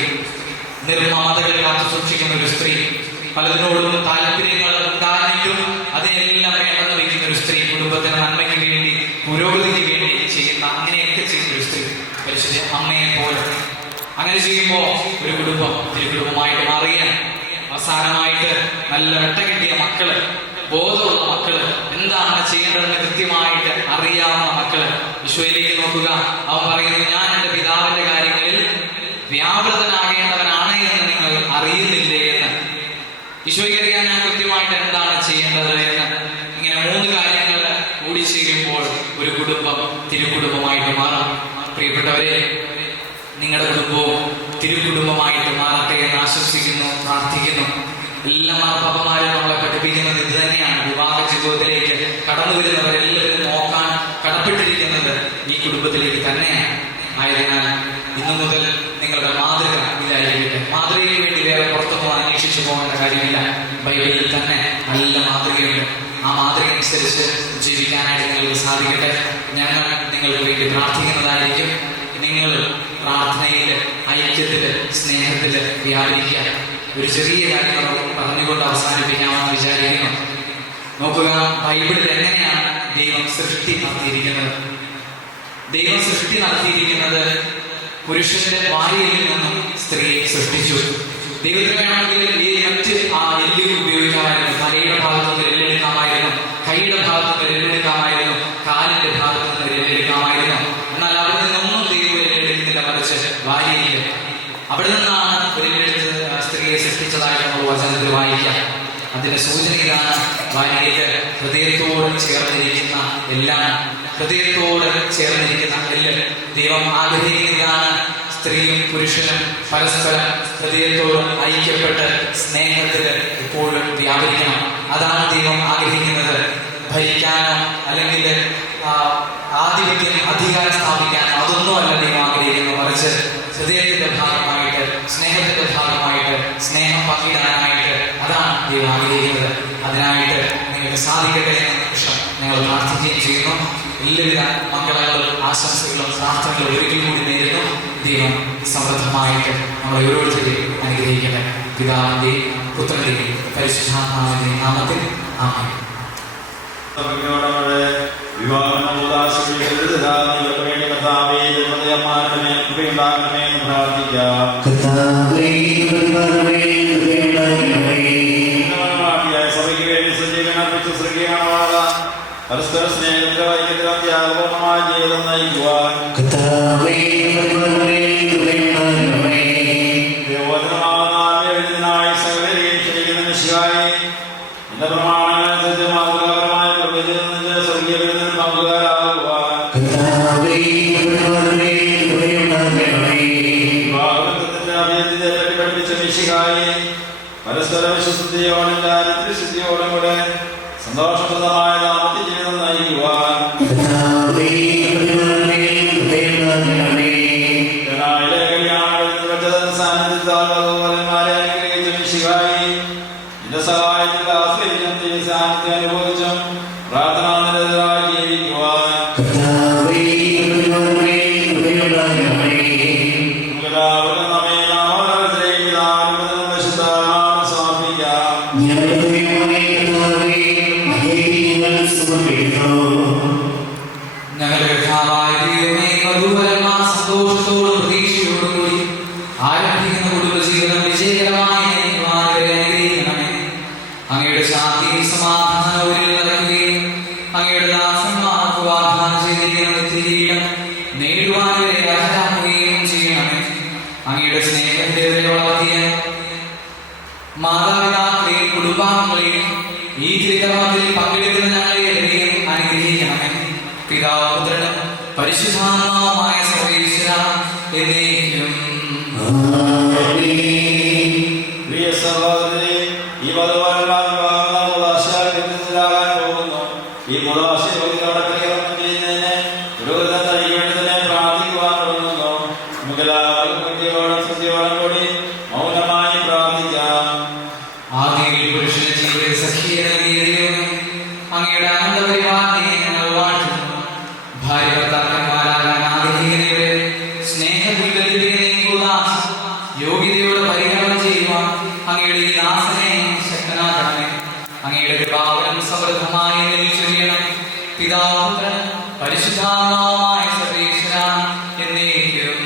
നിർമ്മമതകൾ കാത്തു സൂക്ഷിക്കുന്ന ഒരു സ്ത്രീ, പലതിനോടും താല്പര്യങ്ങൾ ഉണ്ടായിട്ടും അതിനെല്ലാം വേണ്ടെന്ന് വയ്ക്കുന്ന ഒരു സ്ത്രീ, കുടുംബത്തിന് നന്മയ്ക്ക് വേണ്ടി, പുരോഗതിക്ക് വേണ്ടി ചെയ്യുന്ന, അങ്ങനെയൊക്കെ ചെയ്യുന്ന ഒരു സ്ത്രീ, പരിശുദ്ധ അമ്മയെ പോലെ. അങ്ങനെ ചെയ്യുമ്പോൾ ഒരു കുടുംബം തിരുകുടുംബമായിട്ട് മാറുകയാണ്. അവസാനമായിട്ട് നല്ല വെട്ടകിട്ടിയ മക്കള്, ബോധമുള്ള മക്കള്, എന്താണ് ചെയ്യേണ്ടതെന്ന് കൃത്യമായിട്ട് അറിയാവുന്ന മക്കള്. ഈശോയിലേക്ക് നോക്കുക, അവൻ പറയുന്നു, ഞാൻ എന്റെ പിതാവിന്റെ കാര്യങ്ങളിൽ വ്യാപൃതനാകേണ്ടവനാണ് എന്ന് നിങ്ങൾ അറിയുന്നില്ലേ എന്ന്. ഈശോയ്ക്ക് അറിയാൻ ഞാൻ കൃത്യമായിട്ട് എന്താണ് ചെയ്യേണ്ടത് എന്ന്. ഇങ്ങനെ 3 കാര്യങ്ങൾ കൂടി ചേരുമ്പോൾ ഒരു കുടുംബം തിരുകുടുംബമായിട്ട് മാറാം. പ്രിയപ്പെട്ടവരെ, നിങ്ങളുടെ കുടുംബവും തിരുകുടുംബമായിട്ട് മാറട്ടെ എന്ന് ആശംസിക്കുന്നു, പ്രാർത്ഥിക്കുന്നു. എല്ലാ മാർപ്പാപ്പന്മാരും നമ്മളെ പഠിപ്പിക്കുന്നത് ഇത് തന്നെയാണ്. വിവാഹ ജീവിതത്തിലേക്ക് കടന്നു വരുന്നവരെല്ലാവരും നോക്കാൻ കടപ്പെട്ടിരിക്കുന്നത് ഈ കുടുംബത്തിലേക്ക് തന്നെയാണ്. ആയതിനാൽ ഇന്നു മുതൽ നിങ്ങളുടെ മാതൃക ഇതായിരിക്കട്ടെ. മാതൃകയ്ക്ക് വേണ്ടി വേറെ പുറത്തൊന്നും അന്വേഷിച്ചു പോകേണ്ട കാര്യമില്ല. ബൈബിളിൽ തന്നെ നല്ല മാതൃകയുണ്ട്. ആ മാതൃക അനുസരിച്ച് ജീവിക്കാനായിട്ട് നിങ്ങൾക്ക് സാധിക്കട്ടെ. ഞങ്ങൾ നിങ്ങൾക്ക് വേണ്ടി പ്രാർത്ഥിക്കുന്നതായിരിക്കും. നിങ്ങൾ പ്രാർത്ഥനയില്, ഐക്യത്തില്, സ്നേഹത്തില് വ്യാപരിക്കുക. ഒരു ചെറിയ കാര്യം പറഞ്ഞുകൊണ്ട് അവസാനിപ്പിക്കാമെന്ന് വിചാരിക്കുന്നു. നോക്കുക, ബൈബിളിൽ എങ്ങനെയാണ് ദൈവം സൃഷ്ടി നടത്തിയിരിക്കുന്നത്? ദൈവം സൃഷ്ടി നടത്തിയിരിക്കുന്നത് പുരുഷന്റെ വാരിയിൽ നിന്നും സ്ത്രീയെ സൃഷ്ടിച്ചു. ദൈവത്തിന് വേണമെങ്കിൽ ഈ മറ്റ് ആ എല്ലുകൾ ഉപയോഗിക്കാമായിരുന്നു. തലയുടെ ഭാഗത്ത് നിന്ന് എല്ലെടുക്കാമായിരുന്നു, കൈയുടെ ഭാഗത്ത് നിന്ന് എല്ലെടുക്കാമായിരുന്നു, കാലിന്റെ ഭാഗത്ത് നിന്ന് എല്ലെടുക്കാമായിരുന്നു. എന്നാൽ അവിടെ നിന്നൊന്നും ദൈവം എല്ലെടുക്കുന്നില്ല, മറിച്ച് വാരിയിൽ. അവിടെ നിന്നാണ് ഒരെടുത്ത് സ്ത്രീയെ സൃഷ്ടിച്ചതായിട്ട് നമ്മൾ വചനത്തിൽ വായിക്കാം. അതിന്റെ സൂചന ഇതാണ്. വാരിയിൽ ഹൃദയത്തോട് ചേർന്നിരിക്കുന്ന എല്ലാം, ഹൃദയത്തോട് ചേർന്നിരിക്കുന്ന എല്ലാം ദൈവം ആഗ്രഹിക്കുന്നതാണ്. സ്ത്രീയും പുരുഷനും പരസ്പരം ഹൃദയത്തോട് ഐക്യപ്പെട്ട് സ്നേഹത്തിൽ എപ്പോഴും വ്യാപരിക്കണം. അതാണ് ദൈവം ആഗ്രഹിക്കുന്നത്. ഭരിക്കാനോ അല്ലെങ്കിൽ ആധിപത്യം, അധികാരം സ്ഥാപിക്കാനോ അതൊന്നുമല്ല ദൈവം ആഗ്രഹിക്കുന്നത്. മറിച്ച് ഹൃദയത്തിന്റെ ഭാഗമായിട്ട്, സ്നേഹത്തിന്റെ ഭാഗമായിട്ട്, സ്നേഹം പങ്കിടാനായിട്ട്, അതാണ് ദൈവം ആഗ്രഹിക്കുന്നത്. അതിനായിട്ട് നിങ്ങൾക്ക് സാധിക്കട്ടെ എന്ന നിമിഷം ഞങ്ങൾ പ്രാർത്ഥിക്കുകയും ചെയ്യുന്നു. എല്ലാവിധ മംഗളങ്ങളും ആശംസകളും പ്രാർത്ഥനകളും ഒരിക്കൽ കൂടി നേരുന്നു. ദൈവം സമൃദ്ധമായിട്ട് നമ്മളെ ഓരോരുത്തരെയും അനുഗ്രഹിക്കട്ടെ. പിതാവിന്റെയും പുത്രന്റെയും പരിശുദ്ധാത്മാവിന്റെയും നാമത്തിൽ ആമേൻ. പരസ്പര സ്നേഹത്തിലൂർണ്ണമായ ജീവിതം നയിക്കുവാൻ ായി സകലരെയും ക്ഷണിക്കുന്ന മിശിഹായെ എന്റെ പ്രമാണങ്ങളനുസരിച്ച് മാതൃകാപരമായ പ്രവചനത്തിന്റെ സ്വർഗീയ വിരുദ്ധത്തിൽ പങ്കുകാരാകുവാൻ വിവാഹത്തിന്റെ അഭ്യർത്ഥിയെ പറ്റി പഠിപ്പിച്ച മിശിഹായെ പരസ്പര വിശ്വസതയോടും ചാരിത്രശുദ്ധിയോടും കൂടെ സന്തോഷപ്രദമായ ദാമ്പത്യ ജീവിതം നയിക്കുവാൻ സാന്നിധ്യത്താൽമാരെ അനുഗ്രഹിച്ച മിശിഹായെ എന്റെ സഹായത്തിൽ ആശ്രയിച്ചും സാന്നിധ്യം അനുഭവിച്ചും പ്രാർത്ഥനാനിരതരായി ജീവിക്കുവാൻ എല്ലാവരും നമ്മെ ഞങ്ങളുടെ കർത്താവായ ദൈവമേ, മധുരമായ സന്തോഷത്തോടും പ്രതീക്ഷയോടും കൂടി ആരംഭിക്കുന്ന കുടുംബജീവിതം വിജയകരമായി അനുഗ്രഹിക്കണമേ. അങ്ങയുടെ ശാന്തിയും സമാധാനവും നിറയ്ക്കുകയും അങ്ങയുടെ ദാസന്മാർക്ക് വാഗ്ദാനം ചെയ്തിരിക്കുന്ന നിത്യജീവൻ നേടുവാൻ വരെ അർഹരാക്കുകയും ചെയ്യണമേ. അങ്ങയുടെ സ്നേഹത്തെ വളർത്തിയ മാതാപിതാക്കളെയും കുടുംബാംഗങ്ങളെയും ഈ തിരുക്കർമ്മത്തിൽ പങ്കെടുക്കുന്ന ഞങ്ങളെയും അനുഗ്രഹിക്കണമേ. പിതാവ് പുത്രനും പരിശുദ്ധാത്മാവുമായ സർവ്വേശ്വര എന്നേക്കും. പ്രിയ സഹോദരരെ, ഈ വധുവരന്മാർ പോകുന്നു. ഈ മുതാശയോടെ പരികർമ്മം ചെയ്യുന്നതിന് പുരോഹിതൻ തനിക്ക് വേണ്ടി തന്നെ പ്രാർത്ഥിക്കുവാൻ തുടങ്ങുന്നു. നമുക്കെല്ലാവർക്കും ഭക്തിയോടും ശ്രദ്ധയോടും കൂടി മൗനമായി പ്രാർത്ഥിക്കാം. ആദ്യയിൽ പുരുഷന്റെ ജീവിത സഖിയെ നൽകിയ ദൈവമേ, അങ്ങയുടെ അനന്തപരിപാലനയെ ഞങ്ങൾ വാഴ്ത്തുന്നു. ഭാര്യ ഭർത്താക്കന്മാരാകാൻ ആഗ്രഹിക്കുന്നവരെ യോഗ്യതയോടെ പരികർമ്മം ചെയ്യുവാൻ അങ്ങയുടെ ഈ ദാസനെ ശക്തനാക്കണമേ. അങ്ങയുടെ കൃപാവരം സമൃദ്ധമായി ചൊരിയണം. പിതാവ് പുത്രൻ പരിശുദ്ധാത്മാവുമായ സർവ്വേശ്വര എന്നേക്കും.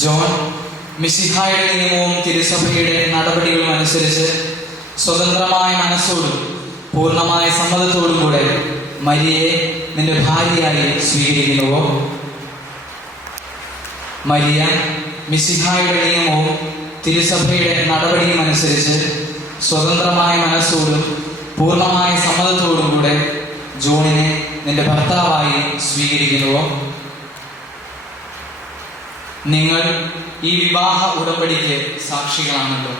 ജോൺ മിശിഹായുടെ നിയമവും തിരുസഭയുടെ നടപടികളും അനുസരിച്ച് സ്വതന്ത്രമായ മനസ്സോടും പൂർണ്ണമായ സമ്മതത്തോടും കൂടെ മരിയയെ നിന്റെ ഭാര്യയായി സ്വീകരിക്കുന്നുവോ? മരിയ മിശിഹായുടെ നിയമവും തിരുസഭയുടെ നടപടിയും അനുസരിച്ച് സ്വതന്ത്രമായ മനസ്സോടും പൂർണ്ണമായ സമ്മതത്തോടും കൂടെ ജോണിനെ നിന്റെ ഭർത്താവായി സ്വീകരിക്കുന്നുവോ? നിങ്ങൾ ഈ വിവാഹ ഉടമ്പടിക്ക് സാക്ഷികളാണല്ലോ.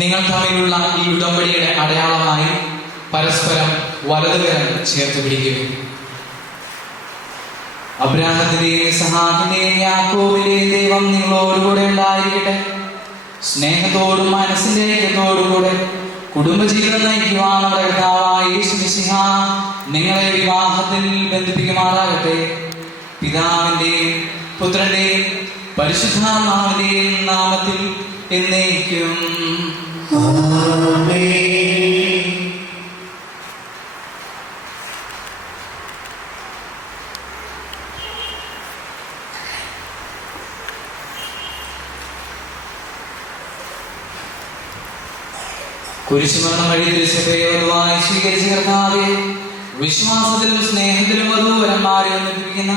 നിങ്ങൾ തമ്മിലുള്ള ഈ ഉടമ്പടിയുടെ അടയാളമായി പരസ്പരം വലതുകരം ചേർത്ത് പിടിക്കുക. അബ്രാഹത്തിന്റെയും ഇസ്ഹാക്കിന്റെയും യാക്കോബിന്റെയും ദൈവം നിങ്ങളോടുകൂടെ ഉണ്ടായിരിക്കട്ടെ. സ്നേഹത്തോടും മനസ്സിന്റെ ഐക്യത്തോടും കൂടെ കുടുംബജീവിതം നയിക്കുവാനുള്ള കർത്താവായ യേശു മിശിഹ നിങ്ങളെ വിവാഹത്തിൽ ബന്ധിപ്പിക്കുമാറാകട്ടെ. പിതാവിന്റെയും പുത്രന്റെയും പരിശുദ്ധാത്മാവിന്റെയും നാമത്തിൽ എന്നേക്കും. കുരിശുമരണം വഴി തിരുസഭയെ സ്വീകരിച്ച കർത്താവേ, വിശ്വാസത്തിലും സ്നേഹത്തിലും വധൂവരന്മാരെ ഒന്നിപ്പിക്കുന്ന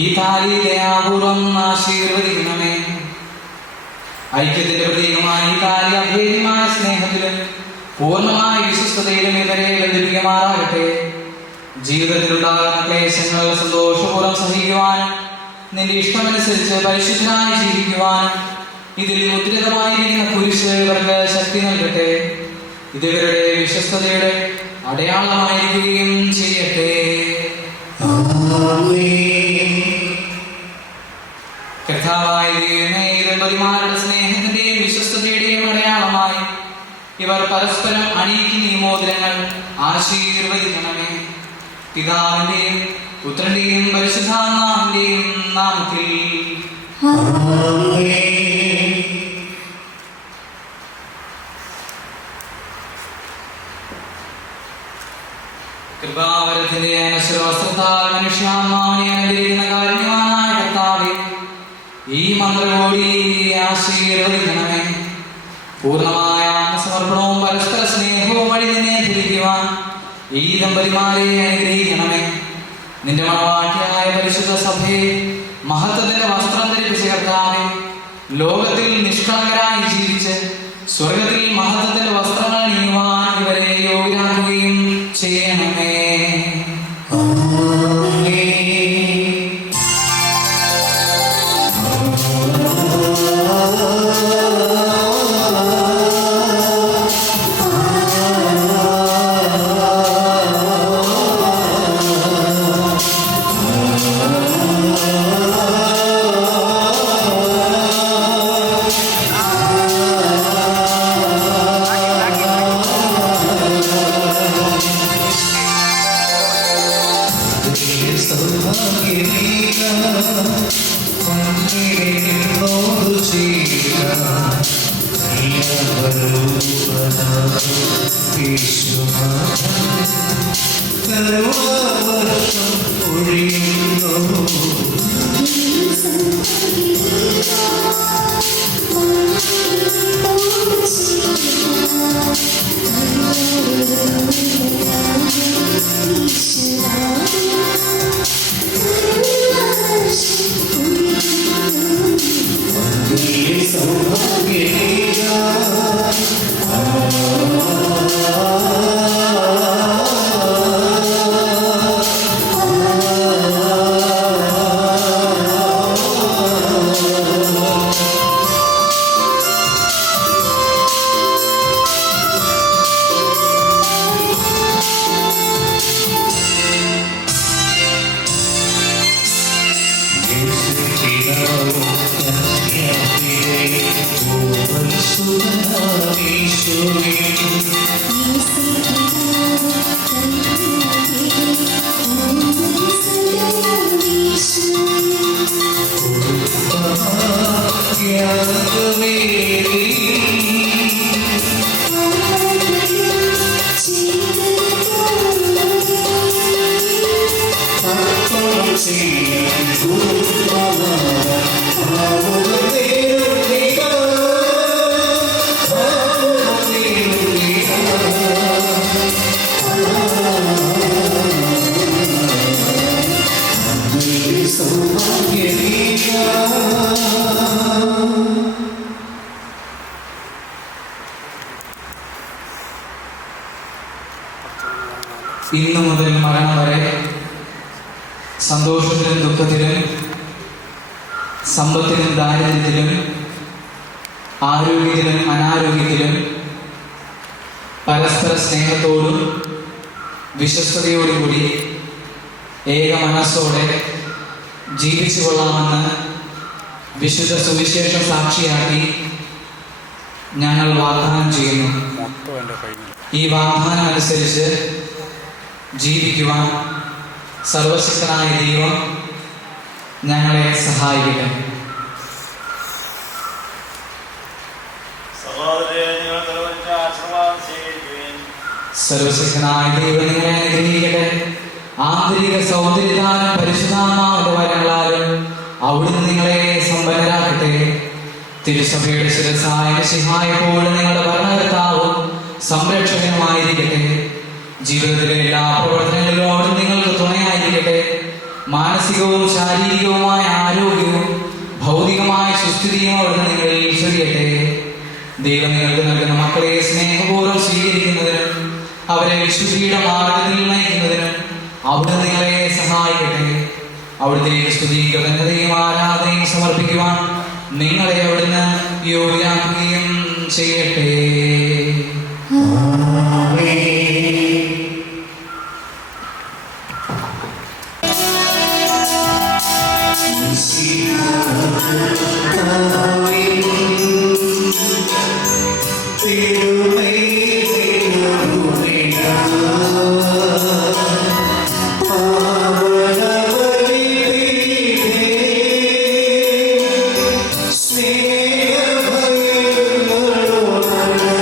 ഈ താലി ദയാപൂർവം ആശീർവദിക്കണമേ. ഐക്യത്തിന്റെ പ്രതീകമായ ഈ താലി അഭേദ്യമായ സ്നേഹത്തിലും പൂർണ്ണമായ വിശ്വസ്തയിലും ഇവരെ ബന്ധിപ്പിക്കുമാറാകട്ടെ. ജീവിതത്തിലുണ്ടാകുന്ന ക്ലേശങ്ങൾ സന്തോഷപൂർവ്വം സഹിക്കുവാനും നിന്റെ ഇഷ്ടമനുസരിച്ച് പരിശുദ്ധനായി ജീവിക്കുവാനും ഇതിൽ മുദ്രിതമായിരിക്കുന്ന കുരിശ് ഇവർക്ക് ശക്തി നൽകട്ടെ. ഇതിവരുടെ വിശ്വസ്തതയുടെ അടയാളമായിരിക്കുകയും ചെയ്യട്ടെ. കർത്താവായ ദൈവമേ, ഈ ദമ്പതിമാരുടെ സ്നേഹത്തിന്റെയും വിശ്വസ്തതയുടെയും അടയാളമായി ഇവർ പരസ്പരം അണിയിക്കുന്ന ഈ മോതിരങ്ങൾ ആശീർവദിക്കണമേ. പിതാവിന്റെയും പുത്രന്റെയും പരിശുദ്ധാത്മാവിന്റെയും നാമത്തിൽ. കൃപാവരത്തിന്റെ അനശ്വരവസ്ത്രത്താൽ മനുഷ്യാത്മാവിനെ അനുഗ്രഹിക്കുന്ന കാരുണ്യവാനായ കർത്താവേ, ഈ മന്ത്രകോടി ആശീർവദിക്കണമേ. പൂർണ്ണമായ ആത്മസമർപ്പണവും പരസ്പര സ്നേഹവും വഴി നിന്നെ ധരിക്കുവാൻ ഈ ദമ്പതിമാരെ അനുഗ്രഹിക്കണമേ. നിന്റെ മണവാട്ടിയായ പരിശുദ്ധ സഭയെ മഹത്വത്തിന്റെ വസ്ത്രം ധരിപ്പിച്ച കർത്താവേ, ലോകത്തിൽ നിഷ്കളങ്കരായി ജീവിച്ച് സ്വർഗത്തിൽ മഹത്വത്തിന്റെ വസ്ത്രങ്ങൾ അണിയുവാൻ ഇവരെ യോഗ്യരാക്കുകയും ചെയ്യണമേ. ഇന്നു മുതൽ മരണം വരെ സന്തോഷത്തിലും ദുഃഖത്തിലും സമ്പത്തിലും ദാരിദ്ര്യത്തിലും ആരോഗ്യത്തിലും അനാരോഗ്യത്തിലും പരസ്പര സ്നേഹത്തോടും വിശ്വസ്തയോടും കൂടി ഏക മനസ്സോടെ ജീവിച്ചു കൊള്ളാമെന്ന് വിശുദ്ധ സുവിശേഷ സാക്ഷിയാക്കി ഞങ്ങൾ വാഗ്ദാനം ചെയ്യുന്നു. ഈ വാഗ്ദാനം അനുസരിച്ച് ജീവിക്കുവാൻ സർവശക്തനായ ദൈവം ഞങ്ങളെ സഹായിക്കട്ടെ. സർവശക്തനായ ദൈവം നിങ്ങളെ അനുഗ്രഹിക്കട്ടെ. ആന്തരിക സൗന്ദര്യത്താലും പരിശുദ്ധാത്മാവിന്റെ വരങ്ങളാലും അവിടുന്ന് നിങ്ങളെ സമ്പന്നരാക്കട്ടെ. തിരുസഭയുടെ ശിരസ്സായ മിശിഹായെപ്പോഴും നിങ്ങളുടെ ഭരണകർത്താവും സംരക്ഷകനുമായിരിക്കട്ടെ. ജീവിതത്തിലെ എല്ലാ പ്രവർത്തനങ്ങളിലും അവിടുന്ന് നിങ്ങൾക്ക് തുണയായിരിക്കട്ടെ. മാനസികവും ശാരീരികവുമായ ആരോഗ്യവും ഭൗതികമായ സുസ്ഥിതിയും അവിടുന്ന് നിങ്ങളിൽ ചൊരിയട്ടെ. ദൈവം നിങ്ങൾക്ക് നൽകുന്ന മക്കളെ സ്നേഹപൂർവ്വം സ്വീകരിക്കുന്നതിനും അവരെ വിശുദ്ധിയുടെ മാർഗത്തിൽ നയിക്കുന്നതിനും അവിടുന്ന് നിങ്ങളെ സഹായിക്കട്ടെ. അവിടുത്തെ സ്തുതിയും ധന്യതയും ആരാധനയും സമർപ്പിക്കുവാൻ നിങ്ങളെ അവിടുന്ന് യോഗ്യരാക്കുകയും ചെയ്യട്ടെ. സ്നേഹഭയങ്ങളോട്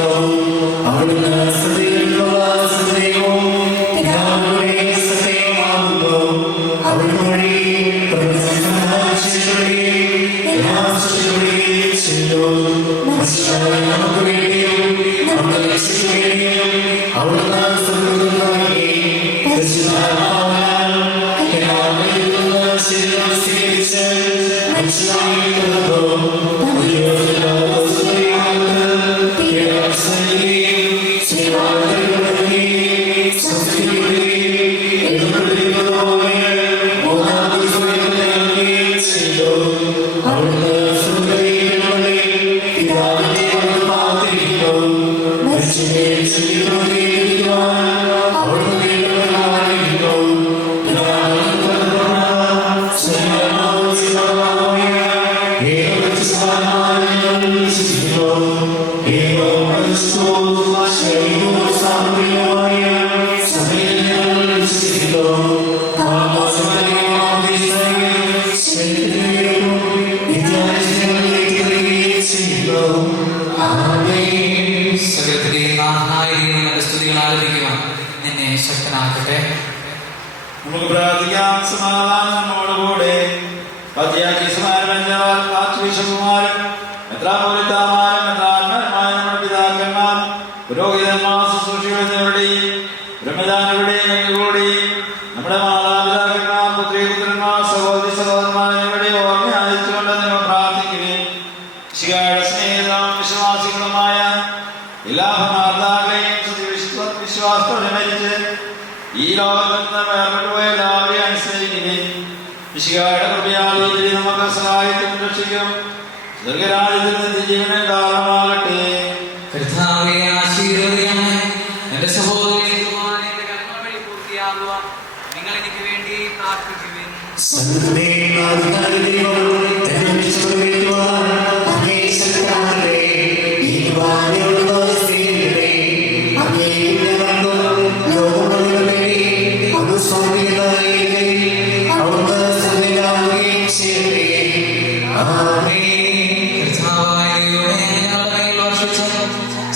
സത്യവും അവിടുന്ന് സത്യത്തിലുള്ള സത്യവും പിതാവിന്റെ സത്യവുമാകുന്നു. അവിടുന്ന് വഴി എല്ലാ സൃഷ്ടികളെയും ചെയ്തു. മനുഷ്യരായ നമുക്ക് വേണ്ടിയും നമ്മുടെ രക്ഷയ്ക്ക് വേണ്ടിയും അവിടുന്ന് സ്വർഗ്ഗത്തിൽ നൽകി പരിശുദ്ധാത്മാവിനാൽ പിതാവിൽ നിന്ന് ശരീരം സ്വീകരിച്ച് മനുഷ്യനായി തീർന്നു. നിന്നെ ശക്തനാക്കട്ടെ. നമുക്ക് പ്രാർത്ഥിക്കാം. സമാധാനം നമ്മോടുകൂടെ. ബിഷപ്പുമാരും മെത്രാപ്പൊലീത്താമാരും മെത്രാന്മാരുമായ നമ്മുടെ പിതാക്കന്മാർ, പുരോഹിതന്മാർ, ശുശ്രൂഷികൾ എന്നിവരുടെയും ബ്രഹ്മചാരികളുടെയും ഞങ്ങളുടെയും നമ്മുടെ മാതാപിതാക്കന്മാർ, പുത്രീപുത്രന്മാർ, സഹോദരി സഹോദരന്മാർ എന്നിവരുടെയും ഓർമ്മ ആചരിച്ചുകൊണ്ട് നിങ്ങൾ പ്രാർത്ഥിക്കുകയും ശിഖയുടെ സ്നേഹിതം വിശ്വാസികളുമായ എല്ലാ ഭരണാർത്ഥാക്കളെയും വിശ്വാസത്തോടെ മരിച്ച് ഈ ലോകത്തിൽ നിന്ന് വേർപെട്ടുപോയ എല്ലാവരെയും അനുസരിക്കുകയും വിശികായുടെ കൃപയാൽ നമുക്ക് സഹായത്തിനും രക്ഷിക്കും ദീർഘരാജ്യത്തിൽ നിന്ന് ജീവനും കാരണമാകട്ടെ. കർത്താവേ, ആശീർവദിക്കണമേ. എന്റെ സഹോദരി പൂർത്തിയാകുവാൻ നിങ്ങൾ എനിക്ക് വേണ്ടി പ്രാർത്ഥിക്കുവിൻ.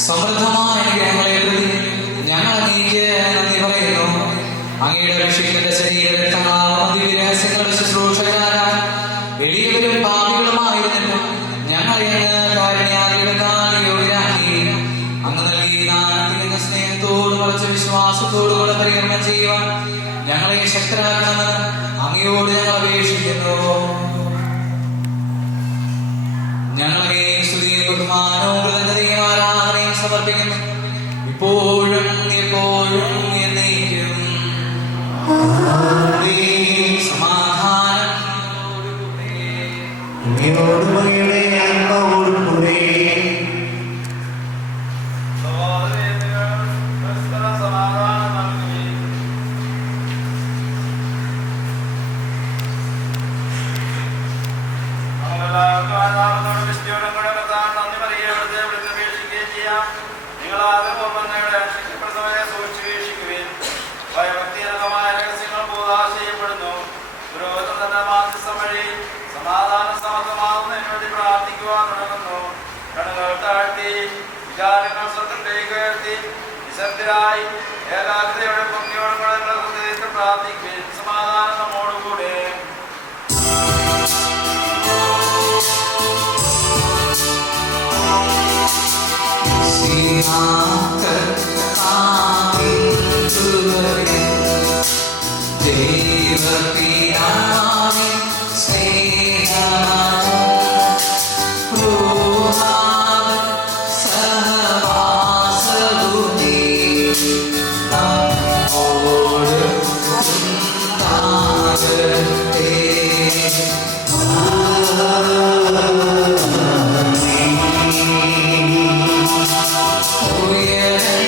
സമൃദ്ധമായ അനുഗ്രഹങ്ങളെ പ്രതി ഞങ്ങൾ അങ്ങേക്ക് നന്ദി പറയുന്നു. അങ്ങയുടെ രക്ഷിക്കുന്ന ശരീരങ്ങളുടെ ശുശ്രൂഷകാരാൻ എളിയവരും പാപികളുമായിരുന്നു ഞങ്ങളെ കാരുണ്യാദികളെക്കാൾ യോഗ്യരാക്കി. അങ്ങ് നൽകി ദാനത്തിലുള്ള സ്നേഹത്തോടും ഉറച്ച വിശ്വാസത്തോടുകൂടെ പരികർമ്മം ചെയ്യുവാൻ ഞങ്ങളെ ശക്തരാക്കണമെന്ന് അങ്ങയോട് ഞങ്ങൾ അപേക്ഷിക്കുന്നു. ഞങ്ങളെ സ്തുതിയും ബഹുമാനവും കൃതജ്ഞതയും ആരാധനയും സമർപ്പിക്കുന്നു, ഇപ്പോഴും എപ്പോഴും എന്നേക്കും. സമാധാനം നമ്മോടുകൂടെ.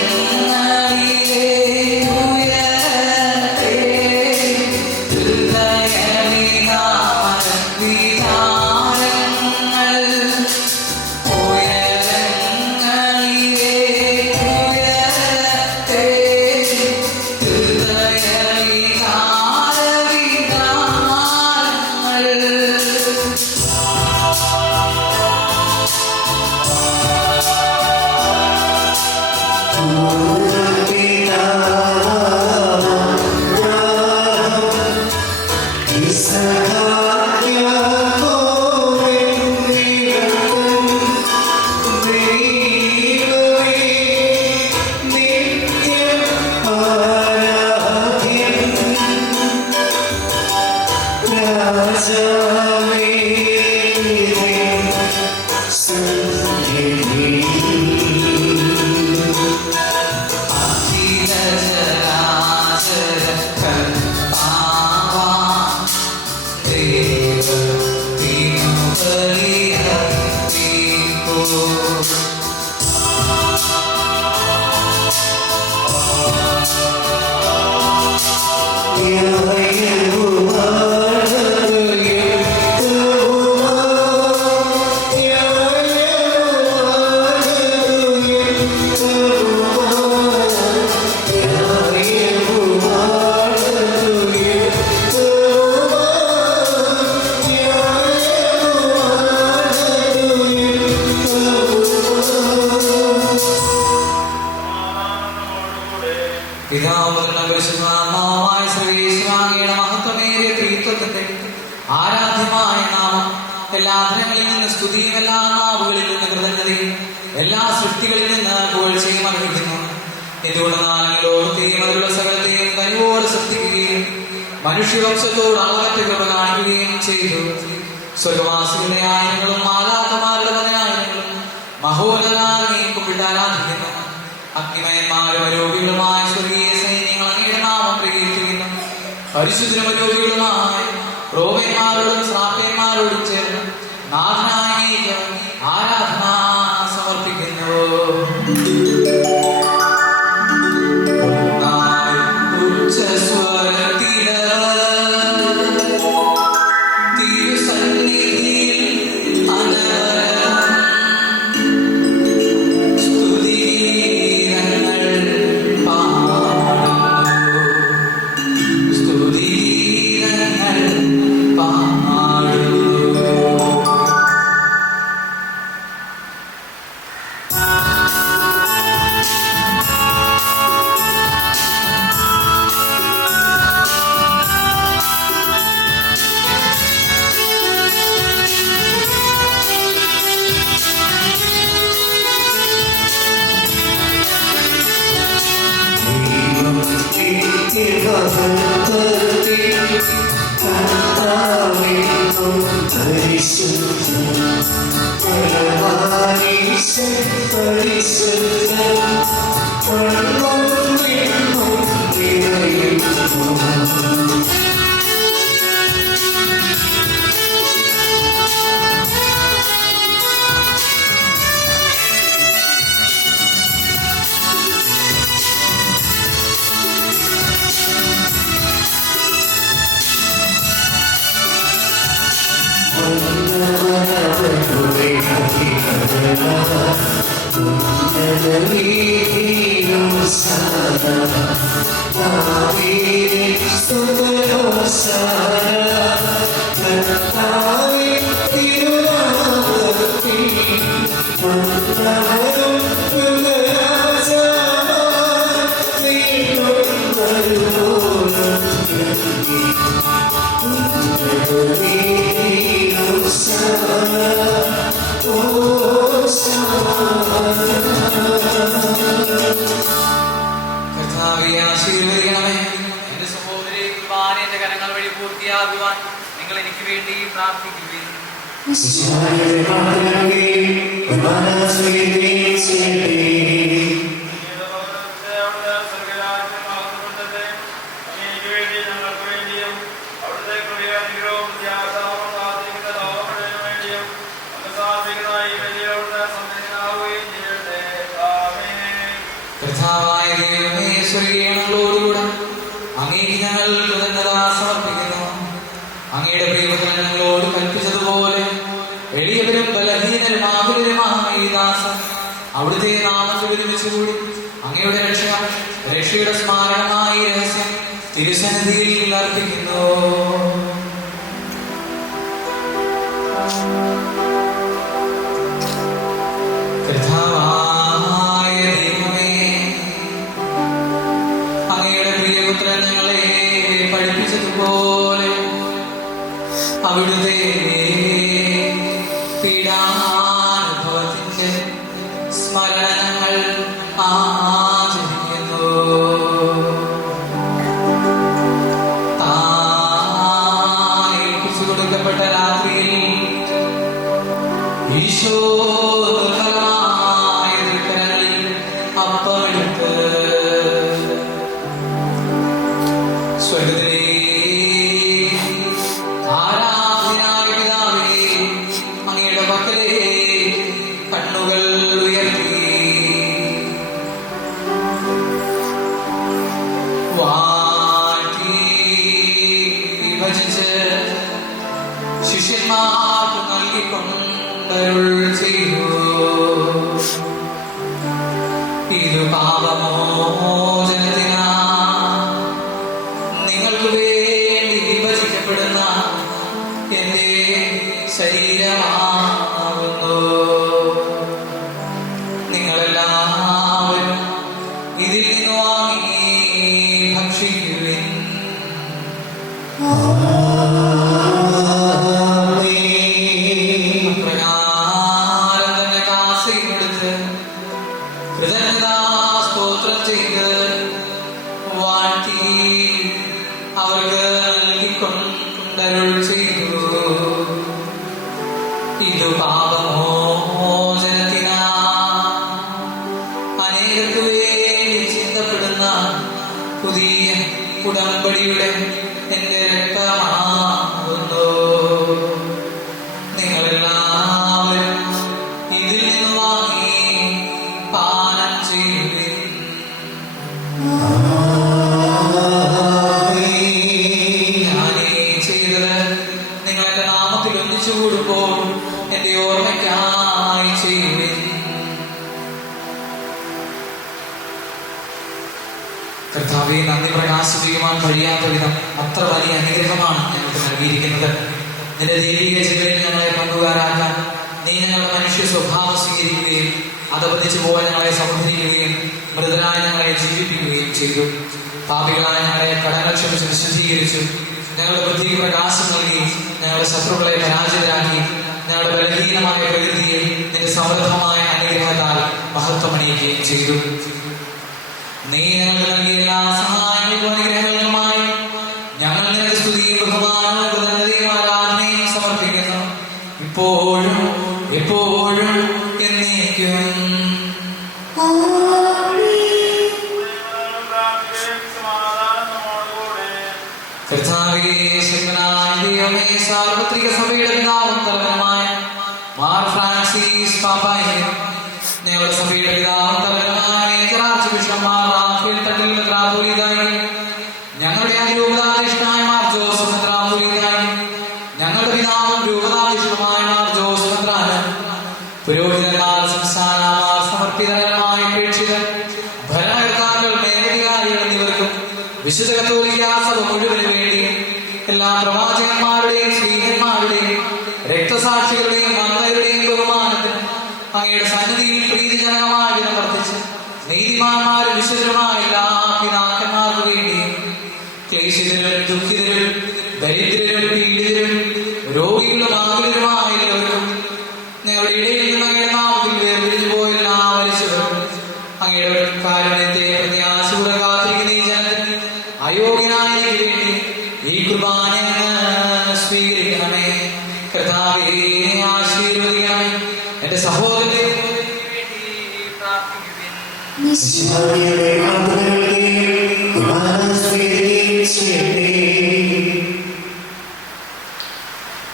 ഉയരങ്ങളിലെ ഉയരത്തെ ആരാധ്യമായ നാമം എല്ലാ അധരങ്ങളിൽ നിന്ന് സ്തുതിയും എല്ലാ നാവുകളിൽ നിന്ന് കൃതജ്ഞതയും എല്ലാ സൃഷ്ടികളിൽ നിന്ന് പുകഴ്ചയും അർഹിക്കുന്നു. എന്തുകൊണ്ടെന്നാൽ ലോകത്തെയും അതിലുള്ള സകലത്തെയും കനിവോടെ സൃഷ്ടിക്കുകയും മനുഷ്യവംശത്തോട് അളവറ്റ കാണിക്കുകയും ചെയ്തു. സ്വർഗവാസികളുടെ ആയിരങ്ങളും മാലാഖമാരുടെ പതിനായിരങ്ങളും മഹോദരാനെയും കുമ്പിട്ട് ആരാധിക്കുന്നു. അഗ്നിമയന്മാരും അരോഗികളുമായ സ്വർഗീയ സൈന്യങ്ങൾ അങ്ങയുടെ നാമം പ്രകീർത്തിക്കുന്നു. പരിശുദ്ധരും അരോഗികളുമായ റോമന്മാരോടും ശ്രാപ്യന്മാരോടും ചേർന്ന് നാഥനായ ആരാധന സമർപ്പിക്കുന്നു. എന്റെ സഹോദരി കുർബാന എന്റെ കരങ്ങൾ വഴി പൂർത്തിയാകുവാൻ നിങ്ങൾ എനിക്ക് വേണ്ടി പ്രാർത്ഥിക്കുകയും കർത്താവായ ദൈവമേ, സ്വർഗീയങ്ങളോടുകൂടെ അങ്ങേക്ക് ഞങ്ങൾ കൃതജ്ഞത സമർപ്പിക്കുന്നു. അങ്ങയുടെ പ്രിയപുത്രൻ ഞങ്ങളോട് കൽപ്പിച്ചതുപോലെ എളിയവരും ബലഹീനരുമാകുലരുമായ ഈ ദാസൻ അവിടുത്തെ നാമത്തിൽ ഒരുമിച്ചുകൂടി അങ്ങയുടെ രക്ഷയുടെ സ്മാരകമായ ഈ രഹസ്യം തിരുസന്നിധിയിൽ അർപ്പിക്കുന്നു. കർത്താവായ ദൈവമേ, അവിടുത്തെ പീഡാനുഭവത്തിന്റെ സ്മരണങ്ങൾ ആചരിക്കുന്നു. താൻ ഏൽപ്പിച്ചു കൊടുക്കപ്പെട്ട രാത്രിയിൽ ഈശോ നിർമ്മലമായ തൃക്കരങ്ങളിൽ അപ്പമെടുത്ത് സ്വർഗ്ഗത്തിലെ ആരാധനായ പിതാവേ, അങ്ങയുടെ പക്കലേ കണ്ണുകൾ ഉയർത്തി വാഴ്ത്തി വിഭജിച്ച് ശിഷ്യന്മാർക്ക് നൽകിക്കൊണ്ടരുൾ ചെയ്തു. ഇത് പാപമോചനത്തിനാ നിങ്ങൾക്ക് വേണ്ടി വിഭജിക്കപ്പെടുന്ന എന്റെ ശരീരമാകുന്നു. നിങ്ങളെല്ലാവരും ഇതിൽ നിന്ന് വാങ്ങി ഭക്ഷിക്കുവിൻ. പ്രകാരം തന്നെ കാസയെടുത്ത് സ്തോത്രം ചെയ്ത് വാഴ്ത്തി അവർക്ക് നൽകിക്കൊണ്ടരുൾ ചെയ്തു. ഇത് പാപമോചനത്തിനാ അനേകർക്ക് വേണ്ടി ചിന്തപ്പെടുന്ന പുതിയ ഉടമ്പടിയുടെ എന്റെ രക്തമാകുന്നു. നിങ്ങളെല്ലാവരും ഇതിൽ നിന്ന് വാങ്ങി പാനം ചെയ്യുവിൻ. ഞാനീ ചെയ്തത് നിങ്ങൾ എന്റെ നാമത്തിൽ ഒന്നിച്ചു കൂടുമ്പോൾ എന്റെ ഓർമ്മയ്ക്കായി ചെയ്യുവിൻ. കർത്താവെ, നന്ദി പ്രകാശിപ്പിക്കുവാൻ കഴിയാത്ത വിധം അത്ര വലിയ അനുഗ്രഹമാണ് ഞങ്ങൾക്ക് നൽകിയിരിക്കുന്നത്. നിന്റെ ദൈവിക ജീവനിൽ ഞങ്ങളെ പങ്കുകാരാക്കാൻ നീ ഞങ്ങളുടെ മനുഷ്യ സ്വഭാവം സ്വീകരിക്കുകയും അതപതിച്ചു പോകാൻ ഞങ്ങളെ സമുദ്രിക്കുകയും മൃതരായ ഞങ്ങളെ ജീവിപ്പിക്കുകയും ചെയ്തു. പാപികളായ ഞങ്ങളെ കടങ്ങൾ ക്ഷമിച്ച് വിശുദ്ധീകരിച്ചു. ഞങ്ങളുടെ ബുദ്ധിക്ക് പ്രകാശം നൽകി ഞങ്ങളുടെ ശത്രുക്കളെ പരാജിതരാക്കി ഞങ്ങളുടെ ബലഹീനമായ പ്രകൃതിയെ നിന്റെ സമൃദ്ധമായ അനുഗ്രഹത്താൽ മഹത്വമണിയുകയും ചെയ്തു. നീ ഞങ്ങൾക്ക് നൽകിയ എല്ലാ സഹായങ്ങൾക്കും അനുഗ്രഹങ്ങൾക്കുമായി ഞങ്ങൾ നിനക്ക് സ്തുതിയും ബഹുമാനവും കൃതജ്ഞതയും ആരാധനയും സമർപ്പിക്കുന്നു, ഇപ്പോഴും എപ്പോഴും എന്നേക്കും. കർത്താവേ, ശക്തനായ ദൈവമേ, സാർവത്രിക സഭയുടെ പിതാവും തലവനുമായ മാർ ഫ്രാൻസിസ് പാപ്പായെ, ഞങ്ങളുടെ സഭയുടെ പിതാവും തലവനുമായ major archbishop Mar Raphael Thattil മെത്രാപ്പോലീത്തായി, ഞങ്ങളുടെ രൂപതാധ്യക്ഷനായ മാർ ജോസഫ് മെത്രാപ്പോലീത്തായി, ഞങ്ങളുടെ പിതാവും രൂപതാധ്യക്ഷനുമായ മാർ ജോസഫ് മെത്രാന്, പുരോഹിതന്മാർ, സംസ്ഥാനമാർ, സമർപ്പിതന്മാരായ പ്രേക്ഷിതർ, ഭരണകർത്താക്കൾ, മേലധികാരികൾ എന്നിവർക്കും വിശുദ്ധ കത്തോലിക്ക സഭ മുഴുവന് വേണ്ടി എല്ലാ പ്രവാചകന്മാരുടെയും സ്ത്രീഹന്മാരുടെയും രക്തസാക്ഷികളുടെയും മന്ദരുടെയും ബഹുമാനത്തിന് അങ്ങയുടെ സന്നിധിയിൽ പ്രീതിജനകമായി പ്രവർത്തിച്ച് നീതിമാന്മാരും വിശുദ്ധരുമായ എല്ലാ പിതാക്കന്മാർക്ക് വേണ്ടിയും ക്ലേശിതരും ദുഃഖിതരും ദരിദ്രരും പീഡിതരും രോഗികളും ആകുലരുമായ എല്ലാവർക്കും ഞങ്ങളുടെ ഇടയിൽ നിന്ന് അങ്ങയുടെ നാമത്തിൽ വേർപിരിഞ്ഞു പോയ എല്ലാ മരിച്ചവരും അങ്ങയുടെ കാരുണ്യത്തെ പ്രത്യാശയോടെ കാത്തിരിക്കുന്ന ഈ ജനത്തിന് അയോഗ്യനായ എനിക്ക് വേണ്ടി ഈ കുർബാന സ്വീകരിക്കണമേ. കർത്താവേ, ആശീർവദിക്കണമേ. എന്റെ സഹോദരനെ പ്രാർത്ഥിക്കുവിൻ.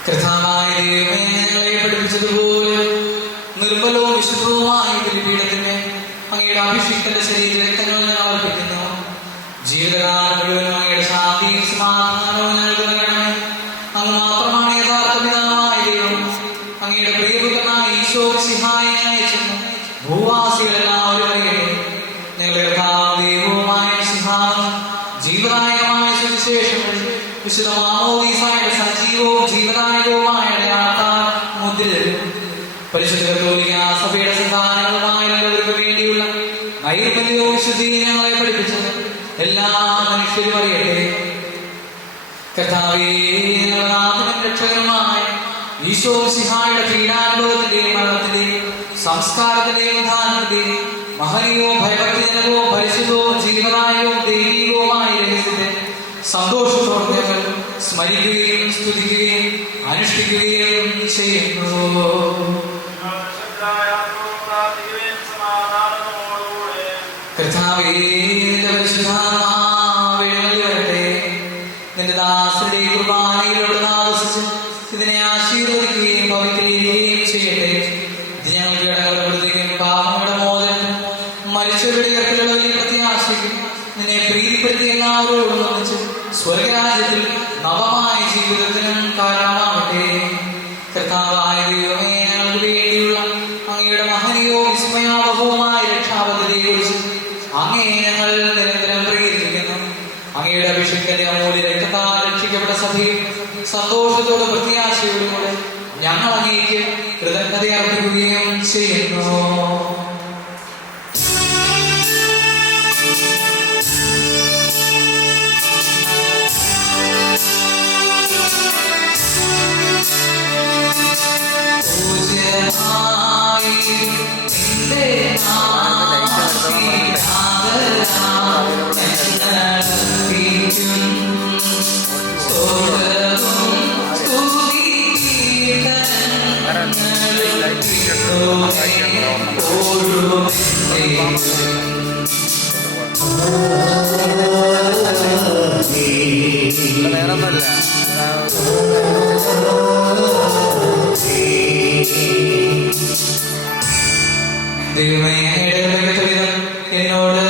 കർത്താവായ ദൈവമേ, ഞങ്ങളെ പഠിപ്പിച്ചതുപോലെ നിർമ്മലവും വിശുദ്ധവുമായ ബലിപീഠത്തിന് അങ്ങയുടെ അഭിഷിക്തന്റെ ശരീര രക്തങ്ങൾ ഞങ്ങൾ അർപ്പിക്കുന്നു. ജീവിതകാലം മുഴുവനും അങ്ങയുടെ ശാന്തിയും സമാധാനവും ഞങ്ങൾക്ക് നൽകണമേ. അങ്ങ് മാത്രമാണ് യഥാർത്ഥ പിതാവായ ദൈവം. അങ്ങയുടെ പ്രിയപുത്രനായ ഈശോ മിശിഹായെ അയച്ചെന്ന് ഭൂവാസികളെല്ലാവരും അറിയട്ടെ. ഞങ്ങളുടെ ദൈവവുമായ മിശിഹാവും ജീവദായകമായ സുവിശേഷങ്ങൾ വിശുദ്ധ മാമോദീസായുടെ സജീവവും ജീവദായകവുമായ അടയാളത്താൽ മുദ്രരും പരിശുദ്ധ കത്തോലിക്ക സഭയുടെ സന്താനങ്ങളുമായ എല്ലാവർക്കും വേണ്ടിയുള്ള നൈർമല്യവും വിശുദ്ധിയും ഞങ്ങളെ പഠിപ്പിച്ചത് എല്ലാ മനുഷ്യരും അറിയട്ടെ. കർത്താവേ, ഞങ്ങളുടെ നാഥന്റെ രക്ഷകനുമായ ഈശോ മിശിഹായുടെ പീഡാനുഭവത്തിന്റെയും മരണത്തിന്റെയും സംസ്കാരത്തിന്റെയും ഉദ്ധാനത്തിന്റെയും മഹനീയവും ഭയഭക്തിജനകവും പരിശുദ്ധവും ജീവനായകവും ദൈവീകവുമായ രഹസ്യത്തെ സന്തോഷത്തോടെ ഞങ്ങൾ സ്മരിക്കുകയും സ്തുതിക്കുകയും അനുഷ്ഠിക്കുകയും ചെയ്യുന്നു. കർത്താവേ, നിന്റെ പരിശുദ്ധാത്മാവ് എഴുന്നള്ളി വരട്ടെ. നിന്റെ ദാസരുടെ കുർബാനയിലൂടെ താമസിച്ച് ഇതിനെ ആശീർവദിക്കുകയും പവിത്രീകരിക്കുകയും ചെയ്യട്ടെ. ഇത് ഞങ്ങളുടെ ഇടകളുടെയും പാപങ്ങളുടെ മോചനം മരിച്ചവരുടെ ഇടത്തിലുള്ള വലിയ പ്രത്യാശയ്ക്കും നിന്നെ പ്രീതിപ്പെടുത്തി എല്ലാവരോടും ഒന്നിച്ച് സ്വർഗരാജ്യത്തിൽ നവമായ ജീവിതത്തിനും കാരണമാകട്ടെ. കർത്താവായ ദൈവമേ, ഞങ്ങൾക്ക് വേണ്ടിയുള്ള അങ്ങയുടെ മഹനീയവും വിസ്മയാവഹവുമായ രക്ഷാപദ്ധതിയെക്കുറിച്ച് അങ്ങയെ ഞങ്ങൾ നിരന്തരം പ്രകീർത്തിക്കുന്നു. അങ്ങയുടെ അഭിഷേകത്തിന്റെ അമൂല്യ രക്തത്താൽ രക്ഷിക്കപ്പെട്ട സഭയിൽ സന്തോഷത്തോടെ പ്രത്യാശയോടുകൂടെ ഞങ്ങൾ അങ്ങേക്ക് കൃതജ്ഞത അർപ്പിക്കുകയും ചെയ്യുന്നു. ദൈവമേ, എന്നോട്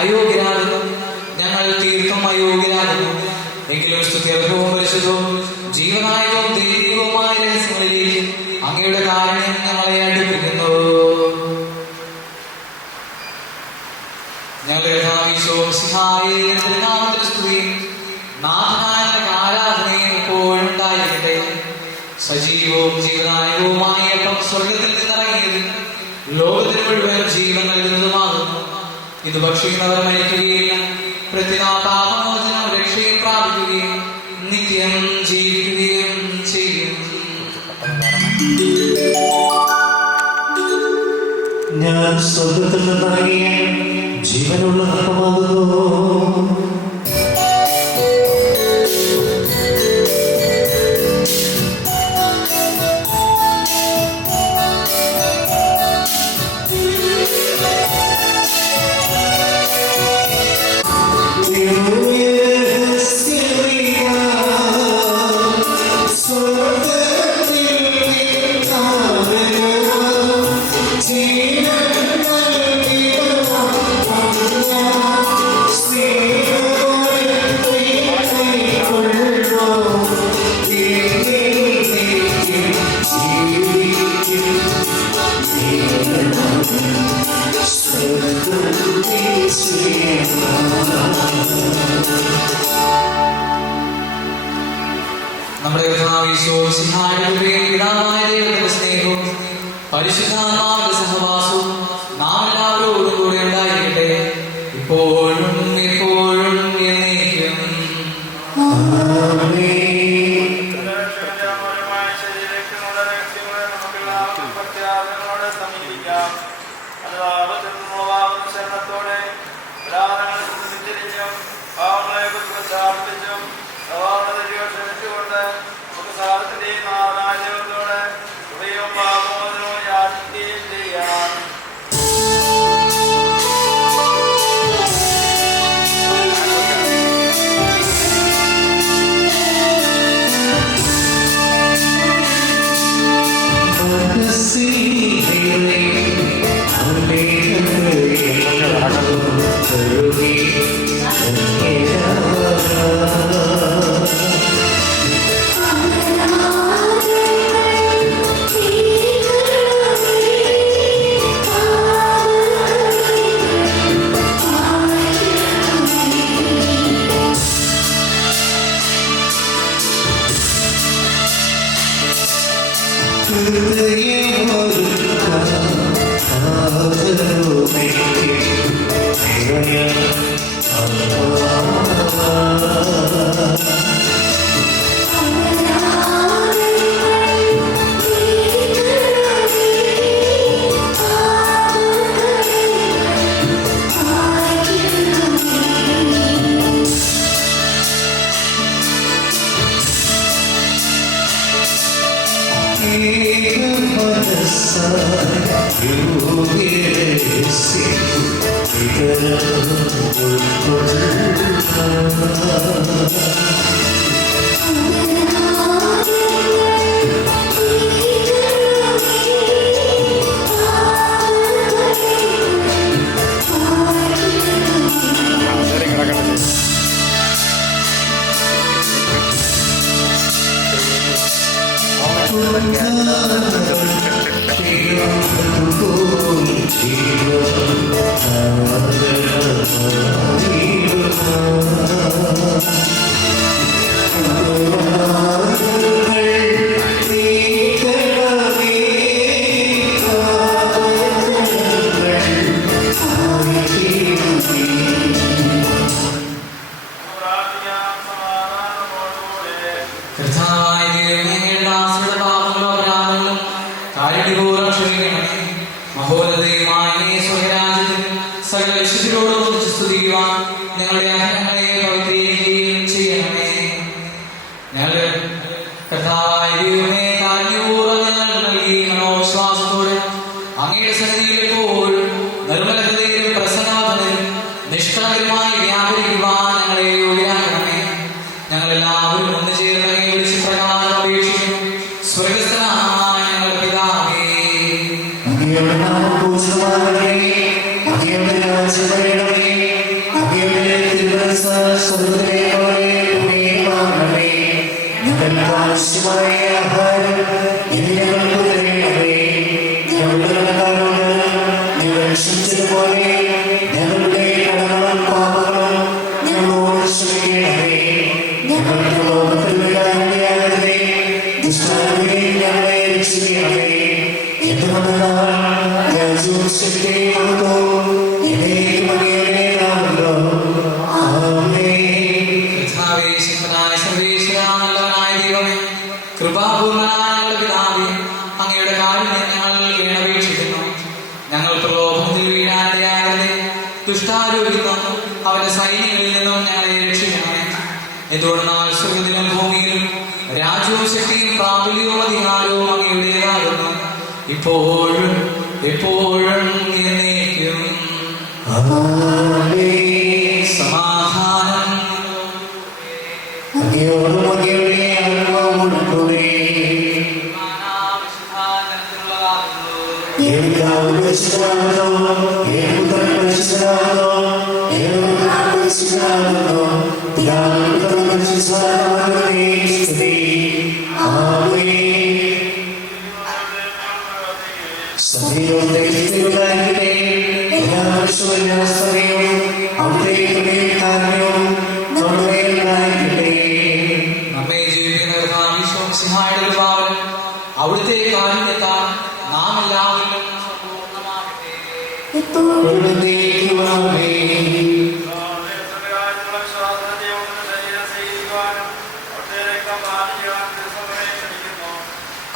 അയോഗ്യരാകുന്നു, ഞങ്ങൾ തീർത്തും അയോഗ്യരാകുന്നു. എങ്കിലും സ്തുത്യർഹവും പരിശുദ്ധവും ജീവനായകവും ദൈവികവുമായ രഹസ്യങ്ങളിലേക്ക് അങ്ങയുടെ കാരുണ്യം ഞങ്ങളെ അടുപ്പിക്കുന്നു. ഞങ്ങളുടെ നാഥനായ ആരാധനയും എപ്പോഴും ഉണ്ടായിരിക്കട്ടെ. സജീവവും ജീവനായകവുമായ സ്വർഗത്തിൽ നിന്നിറങ്ങിയത് ലോകത്തിന് മുഴുവൻ ജീവൻ നൽകുന്നതുമാകുന്നു. ഇത് ഭക്ഷിക്കുന്നവർ മരിക്കുകയില്ല, പ്രത്യേകമോചനം രക്ഷയും പ്രാപിക്കുകയും നിത്യം ജീവിക്കുകയും ചെയ്യും. ഞാൻ സ്വർഗത്തിൽ നിന്നിറങ്ങിയ ജീവനുള്ള അപ്പമാകുന്നു. നമ്മുടെ സ്നേഹവും പരിശുദ്ധാത്മാവിന്റെ സഹവാസവും നാം എല്ലാവരോടും കൂടെ ഉണ്ടായിരിക്കട്ടെ, ഇപ്പോഴും എപ്പോഴും എന്നേക്കും. See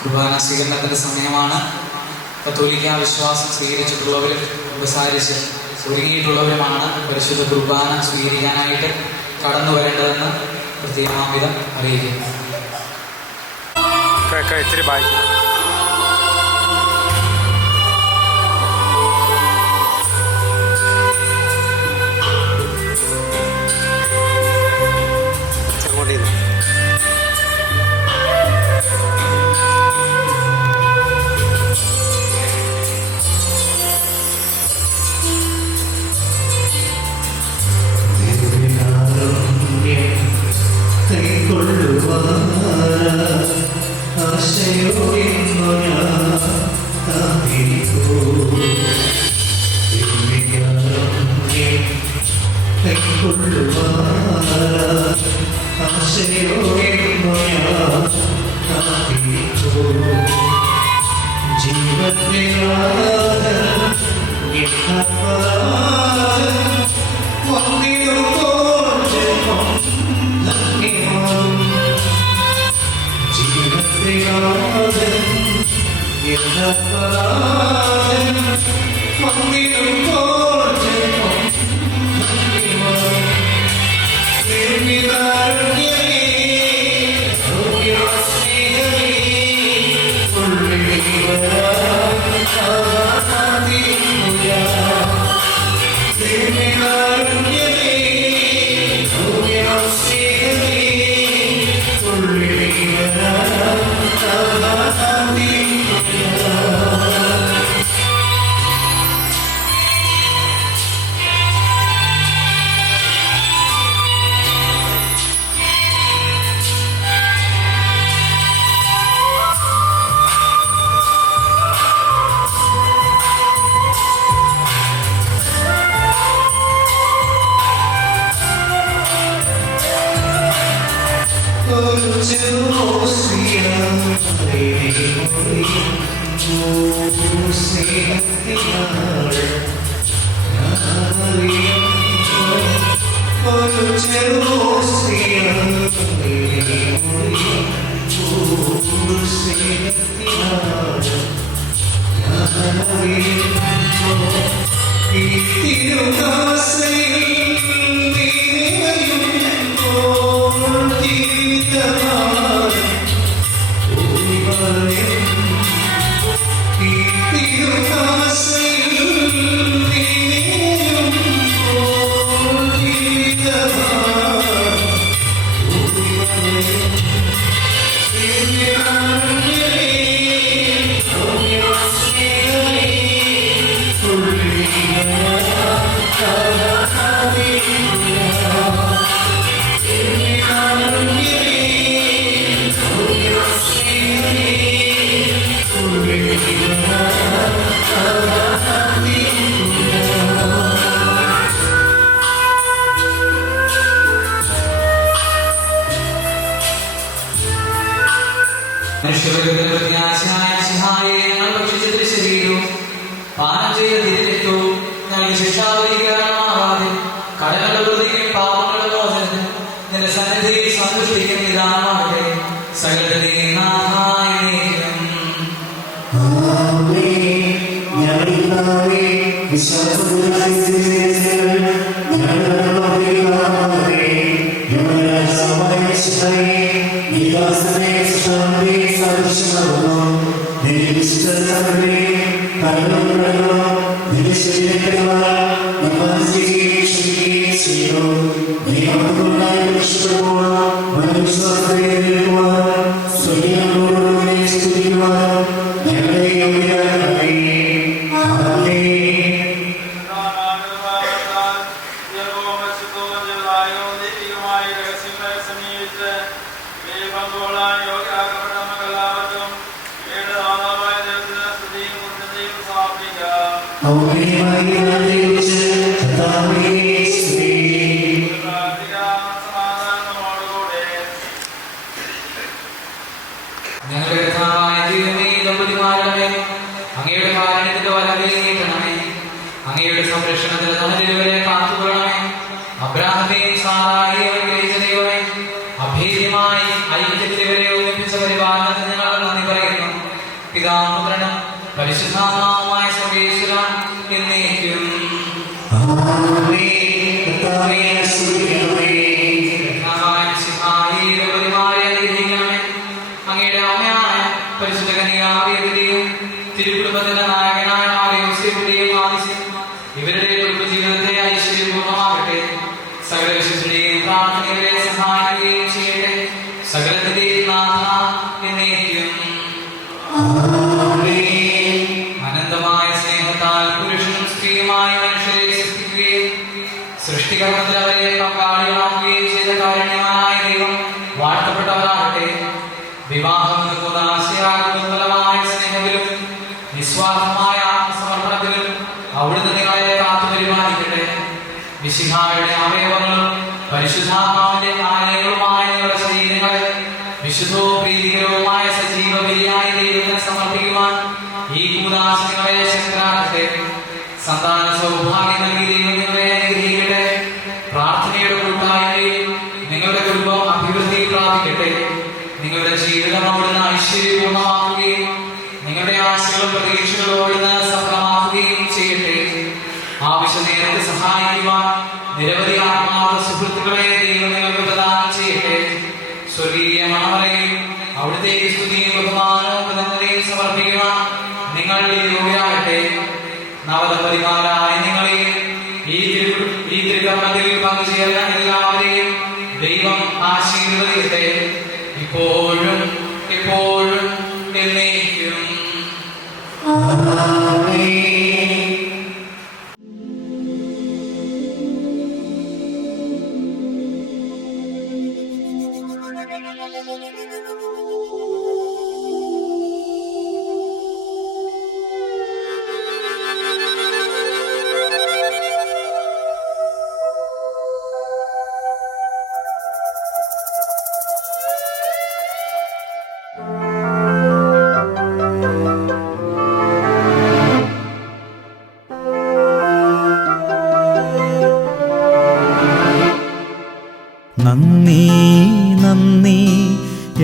കുർബാന സ്വീകരണത്തിന്റെ സമയമാണ്. കത്തോലിക്ക വിശ്വാസം സ്വീകരിച്ചിട്ടുള്ളവരും ഉപസാരിച്ച് ഒരുങ്ങിയിട്ടുള്ളവരുമാണ് പരിശുദ്ധ കുർബാന സ്വീകരിക്കാനായിട്ട് കടന്നു വരേണ്ടതെന്ന് പ്രത്യേകമാംവിധം അറിയിക്കുന്നു. ഇത്തിരി ബാക്കി ആശയോടെ നന്ദി നന്ദി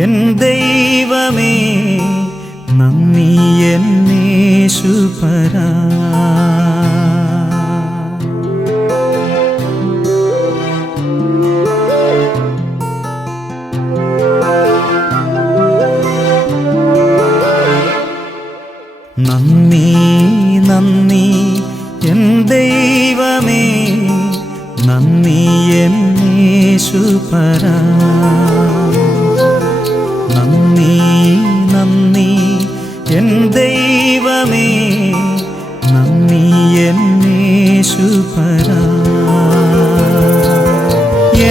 എൻ ദൈവമേ, നന്ദി എന്നേശുപരാ. നന്ദി നന്ദി എൻ ദൈവമേ, നന്ദി എന്നേശുപരാ. നന്ദി നന്ദി എൻ ദൈവമേ, നന്ദി എന്നേശുപരാ.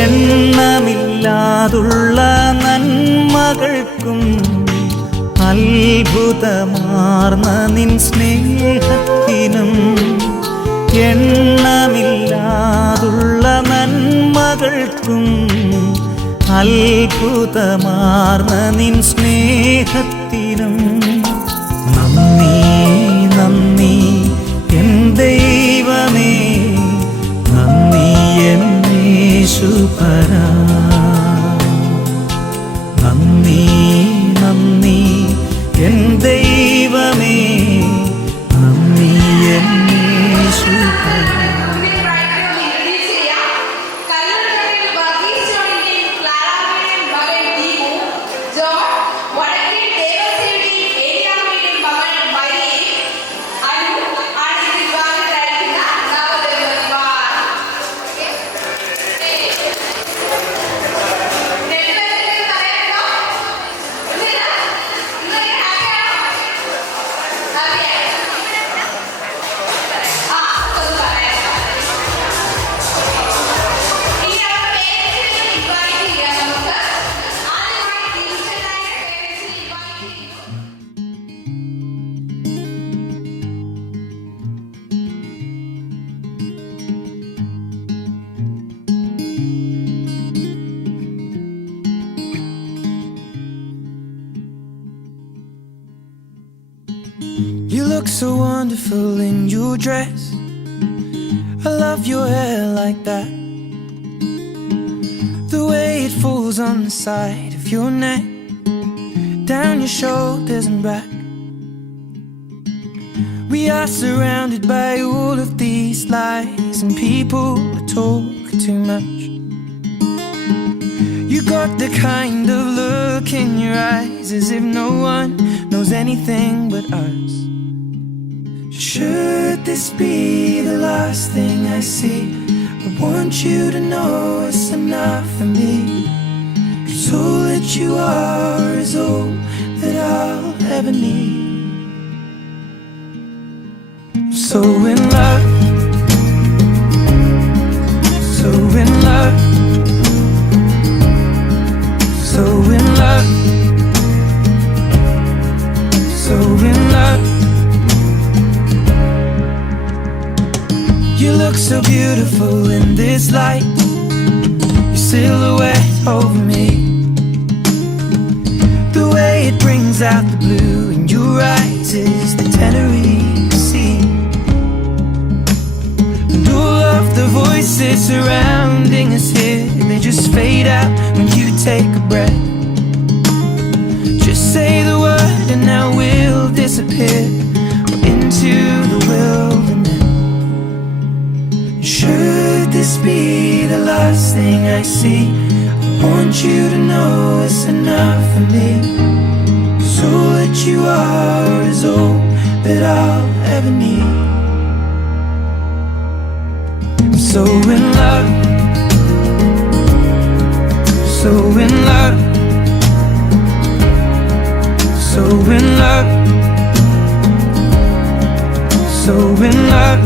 എണ്ണമില്ലാതുള്ള നന്മകൾക്കും അത്ഭുതമാർന്ന നിൻ സ്നേഹത്തിനും, എണ്ണമില്ലാതുള്ള നന്മകൾക്കും അത്ഭുതമാർന്ന നിൻ സ്നേഹത്തിനും നന്ദി നന്ദി എൻ ദൈവമേ, നന്ദി എന്നേശുപരാ. നന്ദി നന്ദി എൻ ദൈവമേ, നന്ദി എന്നേശുപരാ. You look so wonderful in your dress. I love your hair like that. The way it falls on the side of your neck, down your shoulders and back. We are surrounded by all of these lies, and people talk too much. You got the kind of look in your eyes as if no one knows anything but us. Should this be the last thing I see? I want you to know it's enough for me. 'Cause all that you are is all that I'll ever need. I'm so in love, so in love, so in love, so in love. You look so beautiful in this light, your silhouette over me. The way it brings out the blue in your eyes is the Tenerife Sea. And all of the voices surrounding us here, they just fade out when you take a breath. Just say the word and now we'll disappear into the wilderness. Should this be the last thing I see? I want you to know it's enough for me. 'Cause all that you are is all that I'll ever need. I'm so in love, so in love, so in love, so in love.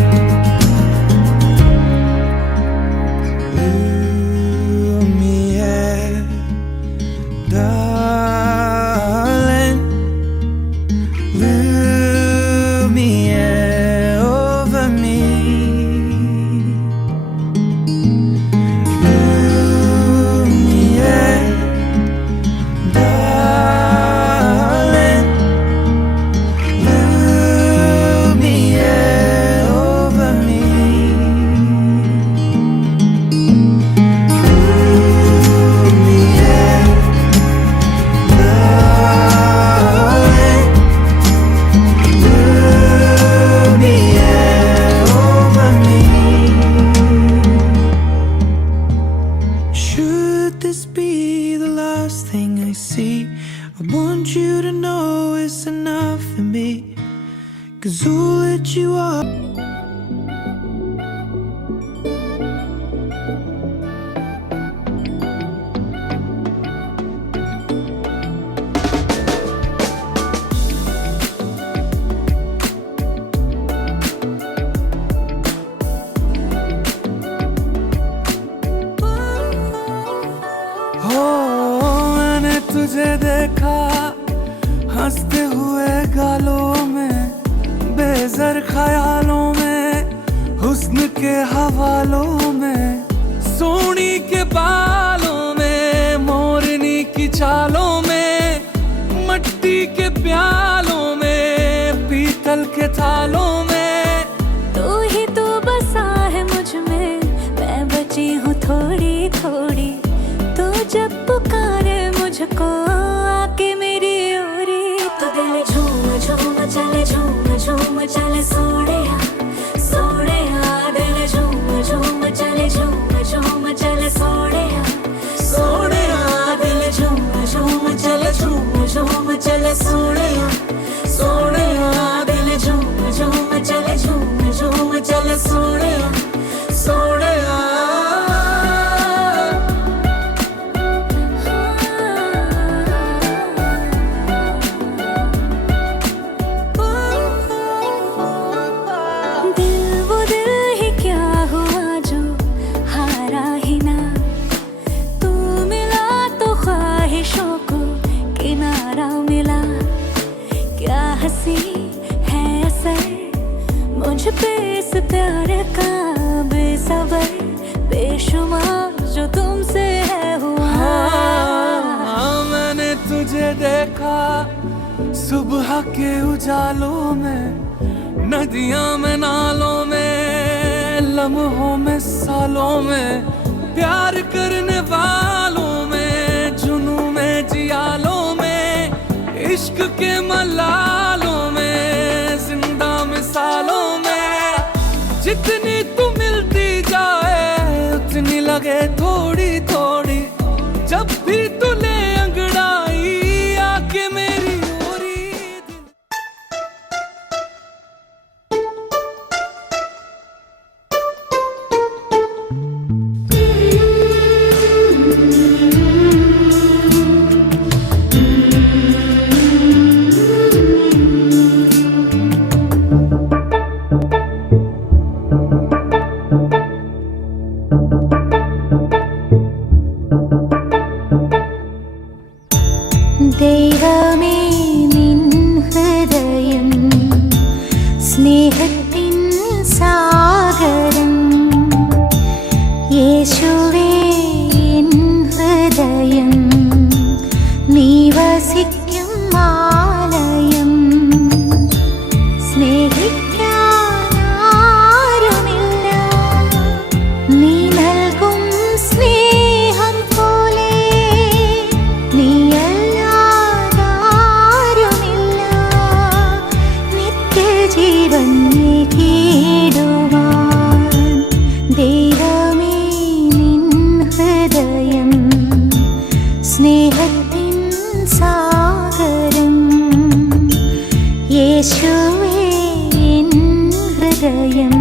Over be the last thing I see. I want you to know it's enough for me. 'Cause who lit you up? मैंने तुझे देखा हंसते हुए गालों में, बेज़र ख्यालों में, हुस्न के हवालों में, सोनी के बालों में, मोरनी की चालों में, मट्टी के प्यालों में, पीतल के थालों में। तू ही तो बसा है मुझ में, मैं बची हूँ थोड़ी थोड़ी। तू जब पुकारे मुझको आके मेरी ओरी, तो दिल झूम झूम चले, झूम झूम चले सोड़िया सोड़िया। दिल झूम झूम चले, झूम झूम चले सोड़िया सोड़िया। दिल झूम झूम चले, झूम झूम चले सोड़िया सोड़िया। दिल झूम झूम चले, झूम झूम चले सोड़िया सोड़िया। मुझ पे इस प्यार का बेसबर बेशुमार जो तुमसे है हुआ। मैंने तुझे देखा सुबह के उजालों में, नदियां में, नालों में, लम्हों में, सालों में, प्यार करने वालों में, जुनू में, जियालों में, इश्क के मलालों में, जिंदा मिसालों में। जितनी तू मिलती जाए उतनी लगे थोड़ी थोड़ी, जब भी तू ले अंगड़ाई आके मेरी ओरी। ദൈവമേ നിൻ ഹൃദയം സ്നേഹത്തിൻ സാഗരം, യേശുവേ എൻ ഹൃദയം നീ വസിക്കും ആലയം. സ്നേഹിക്കാനാരുമില്ല നീ നൽകും സ്നേഹം പോലെ, നീയല്ലാതാരുമില്ല നിത്യജീവൻ നേടിടുവാൻ. ദൈവമേ നിൻ ഹൃദയം സ്നേഹത്തിൻ സാഗരം, യേശുവേ എൻ ഹൃദയം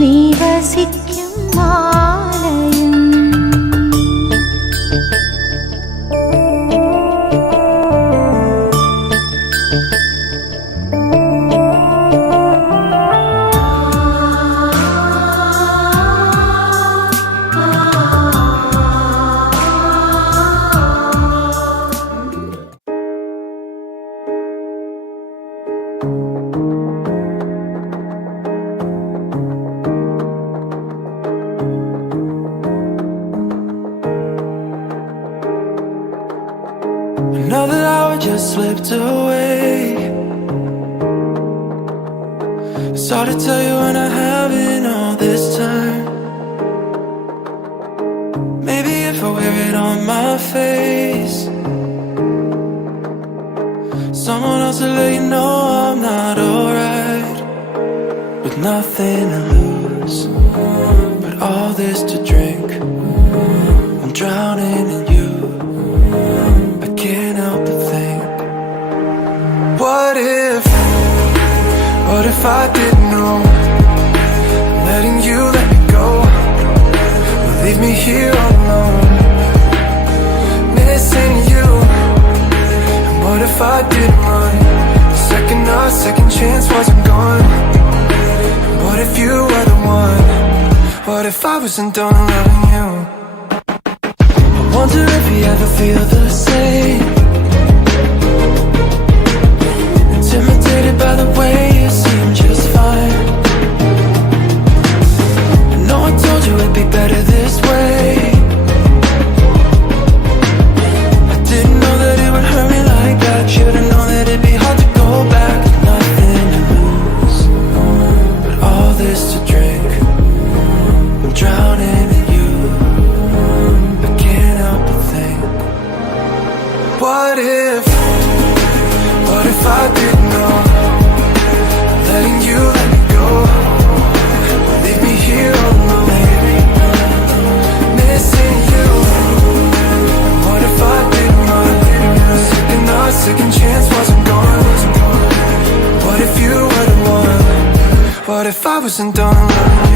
നീ വസിക്കും ആലയം. Another hour just slipped away. It's hard to tell you when I haven't all this time. Maybe if I wear it on my face, someone else will let you know I'm not alright. With nothing to lose but all this to drink, I'm drowning in you. I can't help but think, what if I didn't know? Letting you let me go will leave me here all alone, missing you. And what if I didn't run? Our second chance wasn't gone. What if you were the one? What if I wasn't done loving you? I wonder if you ever feel the same, intimidated by the way you seem just fine. I know I told you it'd be better this way. I didn't know that it would hurt me like that. Should've known that it'd be hard to go back. Nothing to lose, but all this to drink. I'm drowning in you, I can't help but think, what if I didn't know? Letting you let me go will leave me here alone, missing you. What if I didn't run? Second chance wasn't gone. What if you were the one? What if I wasn't done loving you?